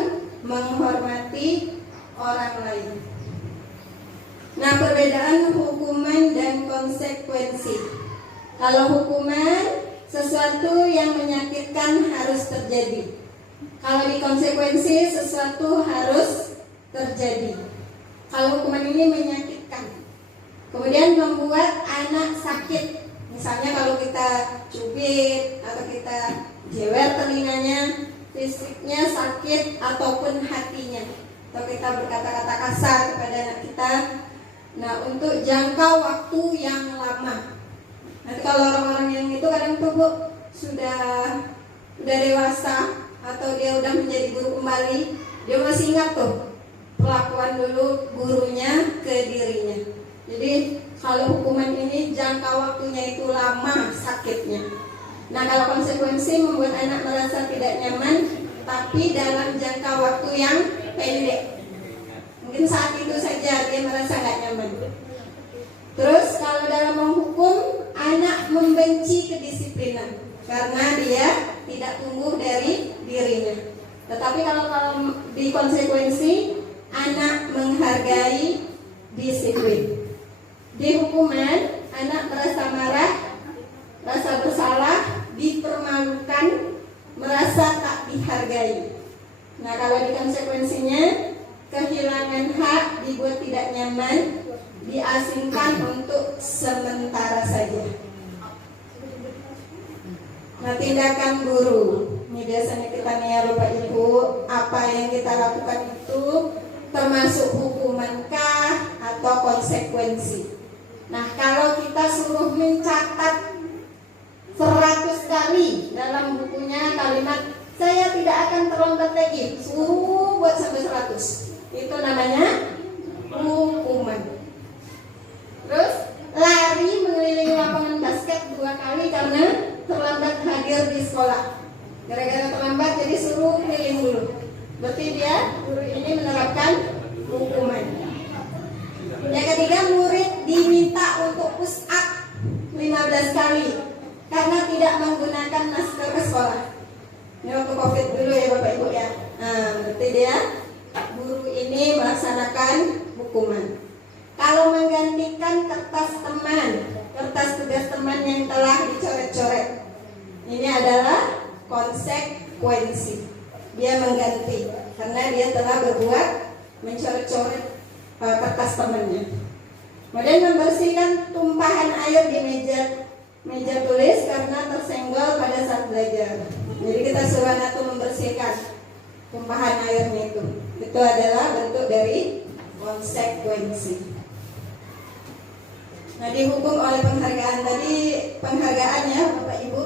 menghormati orang lain. Nah, perbedaan hukuman dan konsekuensi. Kalau hukuman, sesuatu yang menyakitkan harus terjadi. Kalau di konsekuensi, sesuatu harus terjadi. Kalau hukuman ini menyakitkan, kemudian membuat anak sakit. Misalnya kalau kita cubit atau kita jewer telinganya, fisiknya sakit ataupun hatinya, atau kita berkata-kata kasar kepada anak kita. Nah, untuk jangka waktu yang lama. Nanti kalau orang-orang yang itu kadang tuh Bu, sudah dewasa atau dia udah menjadi guru kembali, dia masih ingat tuh perlakuan dulu gurunya ke dirinya. Jadi kalau hukuman ini jangka waktunya itu lama sakitnya. Nah, kalau konsekuensi membuat anak merasa tidak nyaman, tapi dalam jangka waktu yang pendek. Mungkin saat itu saja dia merasa nggak nyaman. Terus kalau dalam menghukum, anak membenci kedisiplinan karena dia tidak tumbuh dari dirinya. Tetapi kalau di konsekuensi, anak menghargai disiplin. Di hukuman, anak merasa marah, rasa bersalah, dipermalukan, merasa tak dihargai. Nah, kalau di konsekuensinya, kehilangan hak, dibuat tidak nyaman, diasingkan untuk sementara saja. Nah, tindakan guru, ini biasanya kita nih ya Bapak Ibu, apa yang kita lakukan itu termasuk hukumankah atau konsekuensi. Nah, kalau kita suruh mencatat 100 kali dalam bukunya kalimat saya tidak akan terlambat lagi, suruh buat sampai 100, itu namanya hukuman. Terus lari mengelilingi lapangan basket 2 kali karena terlambat hadir di sekolah. Gara-gara terlambat jadi suruh keliling dulu. Berarti dia guru ini menerapkan hukuman. Yang ketiga, murid diminta untuk push up 15 kali karena tidak menggunakan masker ke sekolah. Ini waktu COVID dulu ya Bapak Ibu ya. Nah, berarti dia guru ini melaksanakan hukuman. Kalau menggantikan kertas tugas teman yang telah dicoret-coret, ini adalah konsekuensi. Dia mengganti karena dia telah berbuat mencoret-coret kertas temannya. Kemudian membersihkan tumpahan air di meja tulis karena tersenggol pada saat belajar. Jadi kita suruh anak itu membersihkan tumpahan airnya itu. Itu adalah bentuk dari konsekuensi. Nah, dihukum oleh penghargaan tadi, penghargaan ya Bapak Ibu,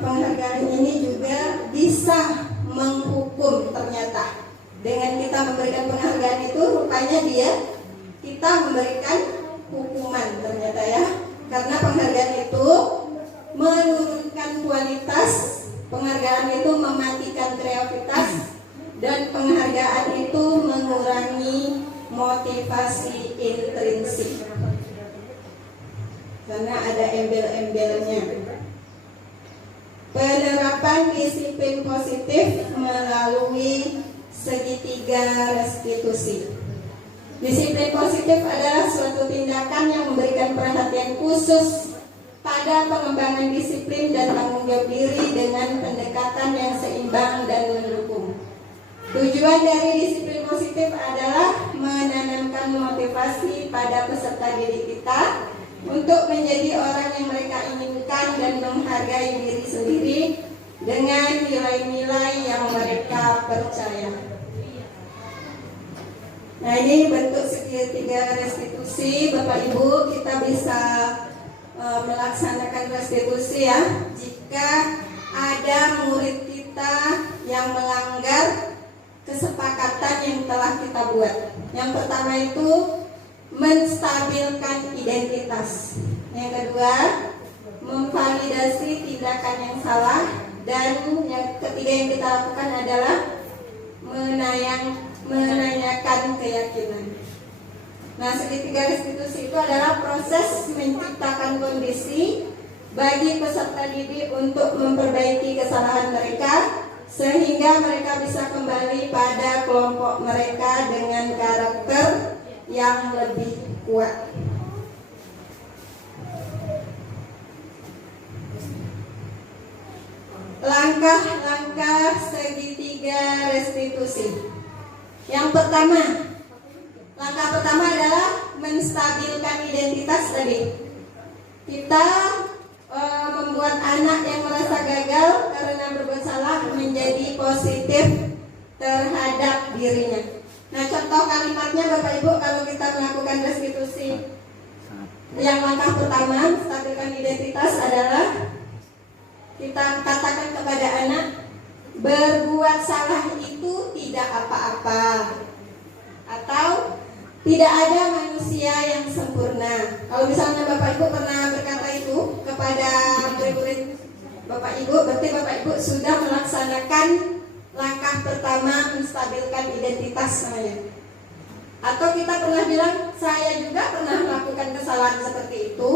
penghargaan ini juga bisa menghukum ternyata. Dengan kita memberikan penghargaan itu, rupanya kita memberikan hukuman ternyata ya. Karena penghargaan itu menurunkan kualitas, penghargaan itu mematikan kreativitas, dan penghargaan itu mengurangi motivasi intrinsik. Karena ada embel-embelnya. Penerapan disiplin positif melalui segitiga restitusi. Disiplin positif adalah suatu tindakan yang memberikan perhatian khusus pada pengembangan disiplin dan tanggung jawab diri dengan pendekatan yang seimbang dan mendukung. Tujuan dari disiplin positif adalah menanamkan motivasi pada peserta didik kita untuk menjadi orang yang mereka inginkan dan menghargai diri sendiri dengan nilai-nilai yang mereka percaya. Nah, ini bentuk segitiga restitusi. Bapak Ibu, kita bisa melaksanakan restitusi ya jika ada murid kita yang melanggar kesepakatan yang telah kita buat. Yang pertama itu menstabilkan identitas. Yang kedua, memvalidasi tindakan yang salah. Dan yang ketiga yang kita lakukan adalah menanyakan keyakinan. Nah, segitiga restitusi itu adalah proses menciptakan kondisi bagi peserta didik untuk memperbaiki kesalahan mereka sehingga mereka bisa kembali pada kelompok mereka dengan karakter yang lebih kuat. Langkah-langkah segitiga restitusi. Yang pertama, langkah pertama adalah menstabilkan identitas tadi. Kita membuat anak yang merasa gagal karena berbuat salah menjadi positif terhadap dirinya. Nah, contoh kalimatnya Bapak Ibu kalau kita melakukan restitusi, yang langkah pertama stabilkan identitas adalah kita katakan kepada anak, berbuat salah itu tidak apa-apa, atau tidak ada manusia yang sempurna. Kalau misalnya Bapak Ibu pernah berkata itu kepada murid-murid Bapak Ibu, berarti Bapak Ibu sudah melaksanakan langkah pertama menstabilkan identitas namanya. Atau kita pernah bilang, saya juga pernah melakukan kesalahan seperti itu.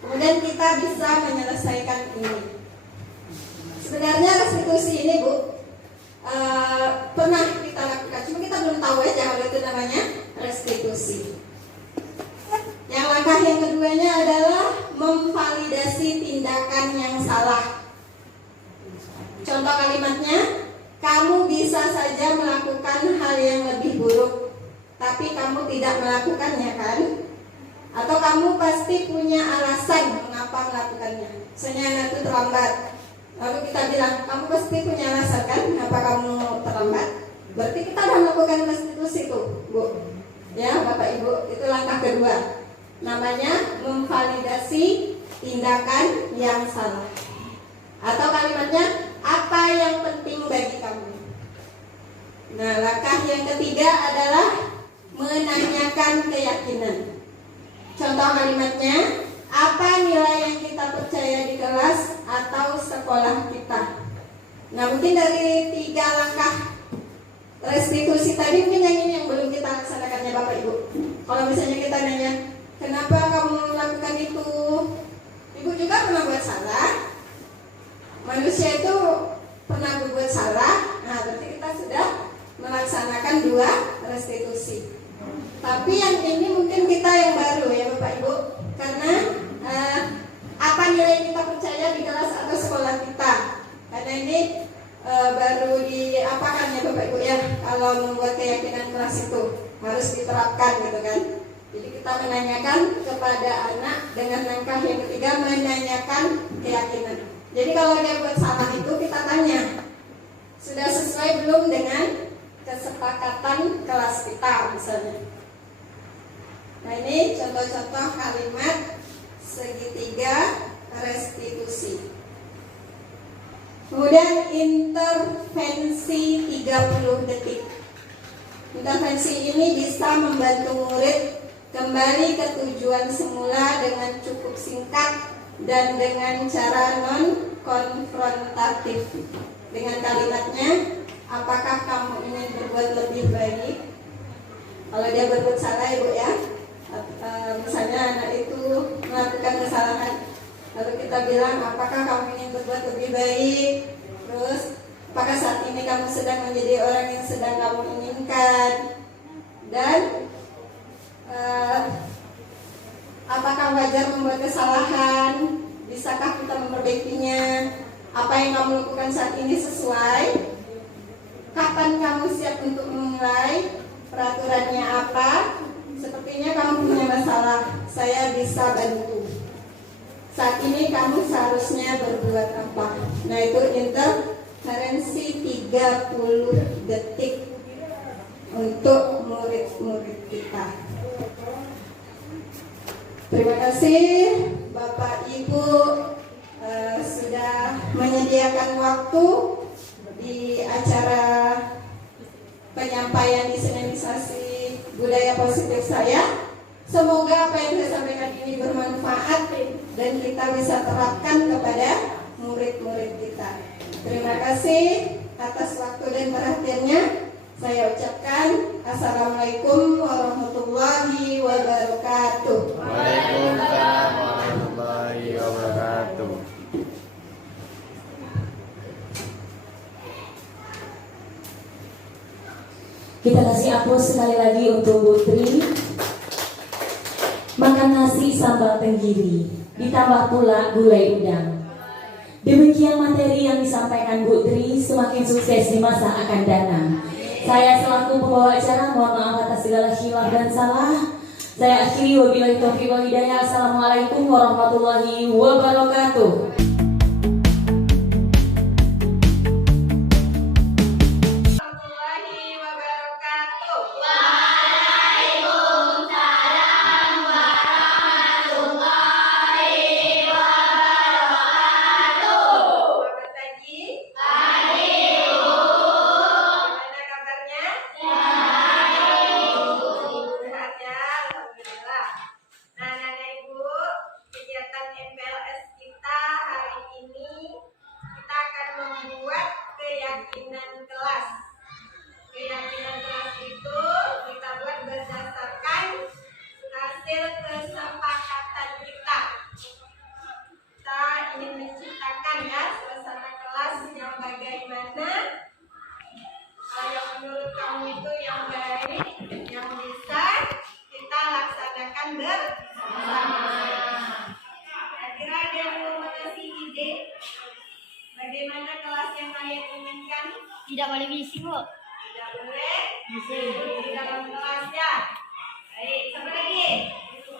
Kemudian kita bisa menyelesaikan ini. Sebenarnya restitusi ini Bu pernah kita lakukan, cuma kita belum tahu aja kalau itu namanya restitusi. Yang langkah yang keduanya adalah memvalidasi tindakan yang salah. Contoh kalimatnya, kamu bisa saja melakukan hal yang lebih buruk, tapi kamu tidak melakukannya kan? Atau kamu pasti punya alasan mengapa melakukannya. Misalnya anak itu terlambat, lalu kita bilang, kamu pasti punya alasan kan kenapa kamu terlambat. Berarti kita sudah melakukan restitusi tuh, Bu. Ya, Bapak Ibu, itu langkah kedua. Namanya memvalidasi tindakan yang salah. Atau kalimatnya, apa yang penting bagi kamu. Nah, langkah yang ketiga adalah menanyakan keyakinan. Contoh kalimatnya, apa nilai yang kita percaya di kelas atau sekolah kita. Nah, mungkin dari 3 langkah restitusi tadi, mungkin yang belum kita laksanakannya Bapak Ibu. Kalau misalnya kita nanya, kenapa kamu melakukan itu? Ibu juga pernah buat salah. Manusia itu pernah berbuat salah. Nah, berarti kita sudah melaksanakan 2 restitusi. Tapi yang ini mungkin kita yang baru ya Bapak Ibu. Karena apa nilai kita percaya di kelas atau sekolah kita. Karena ini baru diapakan ya Bapak Ibu ya. Kalau membuat keyakinan kelas itu harus diterapkan gitu kan. Jadi kita menanyakan kepada anak dengan langkah yang ketiga, menanyakan keyakinan. Jadi kalau dia buat salah itu kita tanya, sudah sesuai belum dengan kesepakatan kelas kita misalnya. Nah, ini contoh-contoh kalimat segitiga restitusi. Kemudian intervensi 30 detik. Intervensi ini bisa membantu murid kembali ke tujuan semula dengan cukup singkat dan dengan cara non-konfrontatif. Dengan kalimatnya, apakah kamu ingin berbuat lebih baik? Kalau dia berbuat salah Ibu ya, misalnya anak itu melakukan kesalahan, lalu kita kita bilang apakah kamu ingin berbuat lebih baik, terus apakah saat ini kamu sedang menjadi orang yang sedang kamu inginkan, dan apakah wajar membuat kesalahan, bisakah kita memperbaikinya, apa yang kamu lakukan saat ini sesuai, kapan kamu siap untuk memulai, peraturannya apa, sepertinya kamu punya masalah, saya bisa bantu. Saat ini kamu seharusnya berbuat apa? Nah, itu interferensi 30 detik untuk murid-murid kita. Terima kasih Bapak Ibu sudah menyediakan waktu di acara penyampaian desainalisasi budaya positif saya. Semoga apa yang saya sampaikan ini bermanfaat dan kita bisa terapkan kepada murid-murid kita. Terima kasih atas waktu dan perhatiannya. Saya ucapkan Assalamualaikum warahmatullahi wabarakatuh. Waalaikumsalam warahmatullahi wabarakatuh. Kita kasih aplaus sekali lagi untuk Bu Tri. Makan nasi sambal tenggiri, ditambah pula gulai udang. Demikian materi yang disampaikan Bu Tri, semakin sukses di masa akan datang. Saya selaku pembawa acara mohon maaf atas segala khilaf dan salah. Saya akhiri wabillahi taufiq wal hidayah. Assalamualaikum warahmatullahi wabarakatuh. Bagaimana kelas yang kalian inginkan? Tidak boleh bising, Bu. Tidak boleh bising di dalam kelas ya. Baik, satu lagi.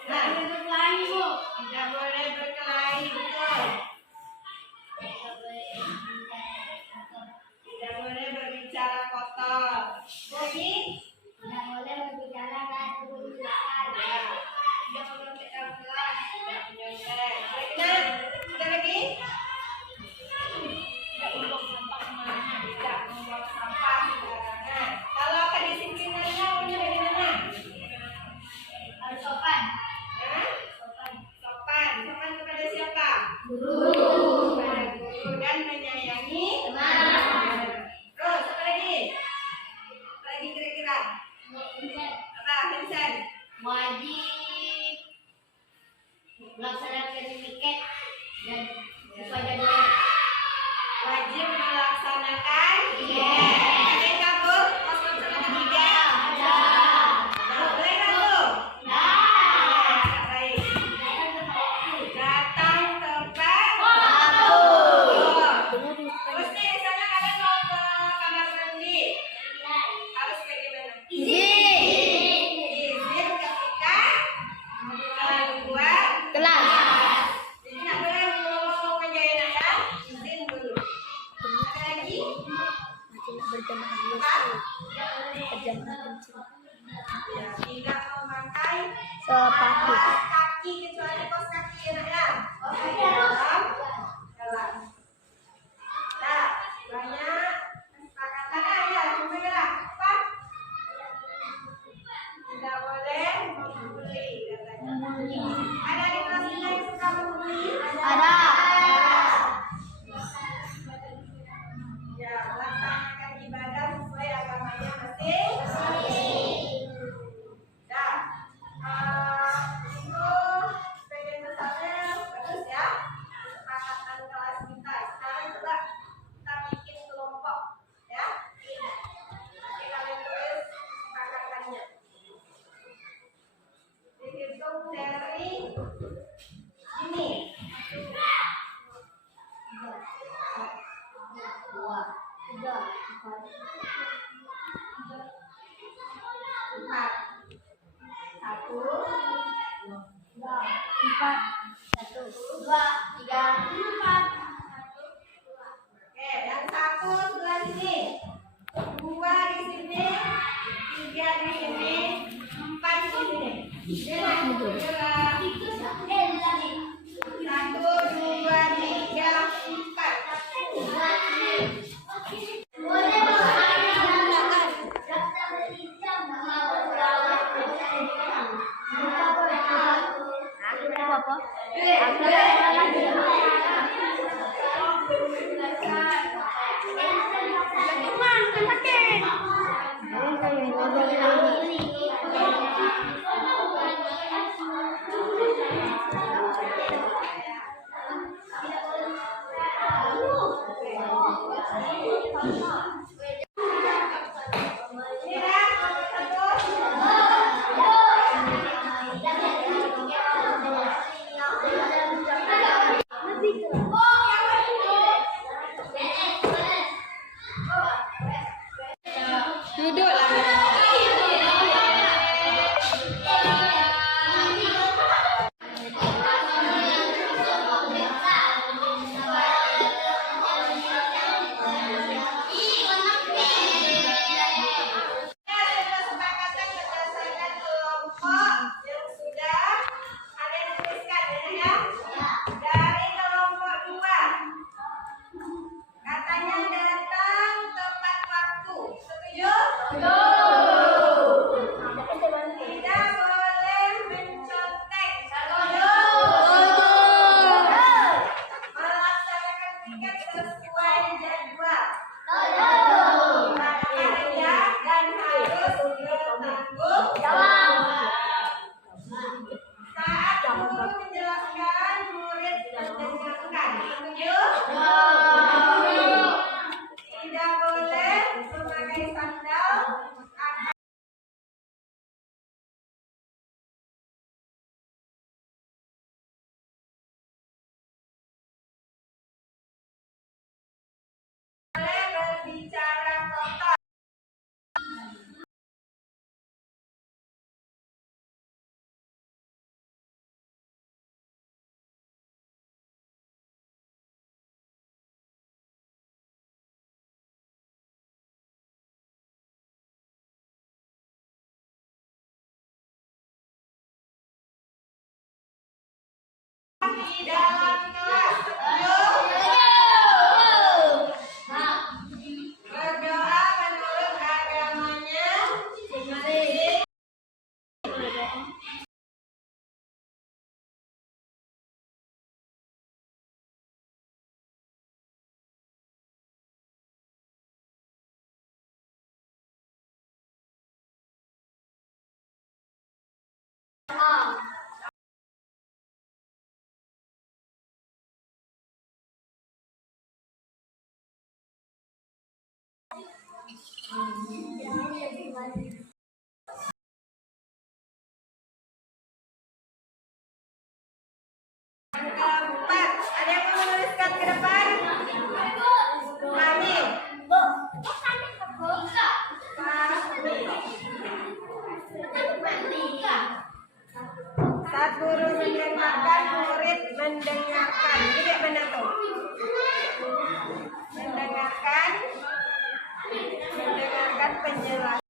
Nah, berkelahi, Bu. Tidak boleh berkelahi, betul. Tidak boleh berbicara kotor. Lagi? Tidak boleh berbicara kasar. Ya. Tidak boleh berbicara kelas. Tidak menyontek. Nah, sudah lagi? Tidak membuang sampah kemana, tidak membuang sampah sembarangan. Kalau kedisiplinannya punya bagaimana? Harus sopan. Hah? Sopan kepada siapa? Guru. Kepada guru dan menyayangi teman. Terus apa lagi? Apa lagi kira-kira? Apa, Vincent? Wajib melaksanakan tiket dan upacara. Wajib melaksanakan ada yang kabur pas melaksanakan tiga ada boleh kabur baik datang tepat terus nih misalnya kalian mau ke kamar mandi harus bagaimana? Izin ketika keluar kelas. Jadi nggak boleh ngomong penjahit ya, izin dulu. Tidak memakai sepatu kaki kecuali kaos kaki ya. Dalam. Nah, banyak kesepakatan ya, pemirsa. Apa? Tidak boleh membuli katanya. Ada di kelas kita yang suka membuli? Ada. Ya, laksanakan ibadah sesuai agamanya masing-masing. Nah, itu Keempat, ada yang mau menuliskan ke depan? Kami. Saat guru mendengarkan, murid mendengarkan. Jadi mana tuh? Mendengarkan penjelasan.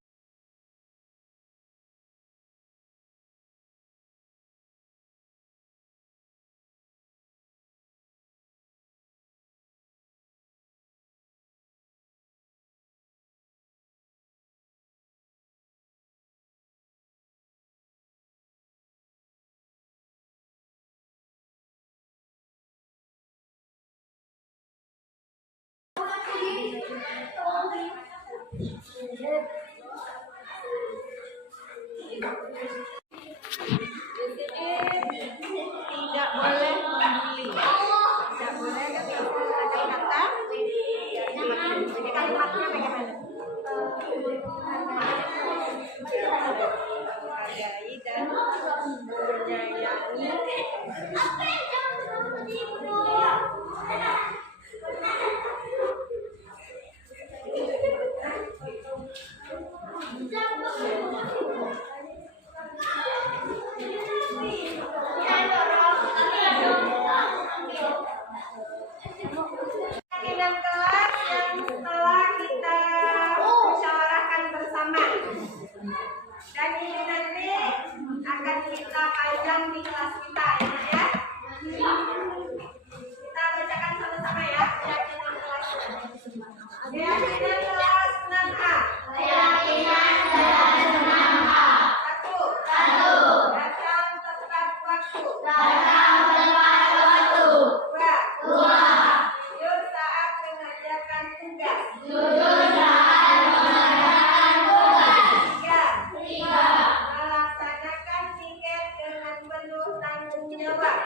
Tidak boleh membuli, tidak boleh kata-kata. Jadi kalimatnya bagaimana? Menghargai dan menyayangi. Dalam kelas yang telah kita musyawarahkan bersama, dan ini nanti akan kita panjang di kelas kita ya. Kita bacakan sama-sama ya. Keyakinan kelas 6A. Keyakinan kelas 6A. Satu. Datang tepat waktu. Dua. Jujur saat mengerjakan tugas. Tiga. Melaksanakan tiket dengan penuh tanggung jawab.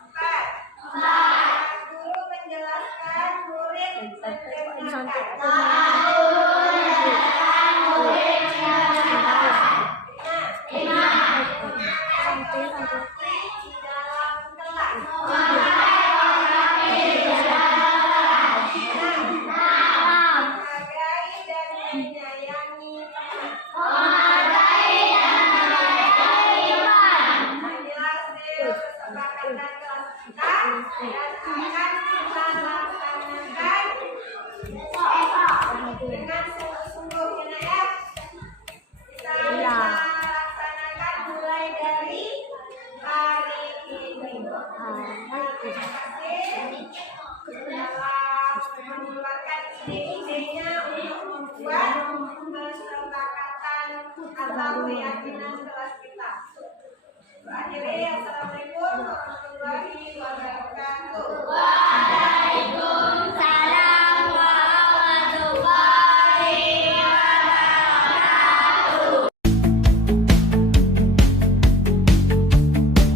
Empat. Guru menjelaskan, murid mendengarkan. Menghargai dan menyayangi teman. Menjelaskan kesepakatan kelas kita dan akan kita laksanakan dengan sungguh-sungguh ya. Kita laksanakan mulai dari hari ini. Terima kasih telah mengeluarkan ide-idenya untuk membuat kesepakatan atau keyakinan kelas kita. Akhirnya, assalamualaikum warahmatullahi wabarakatuh.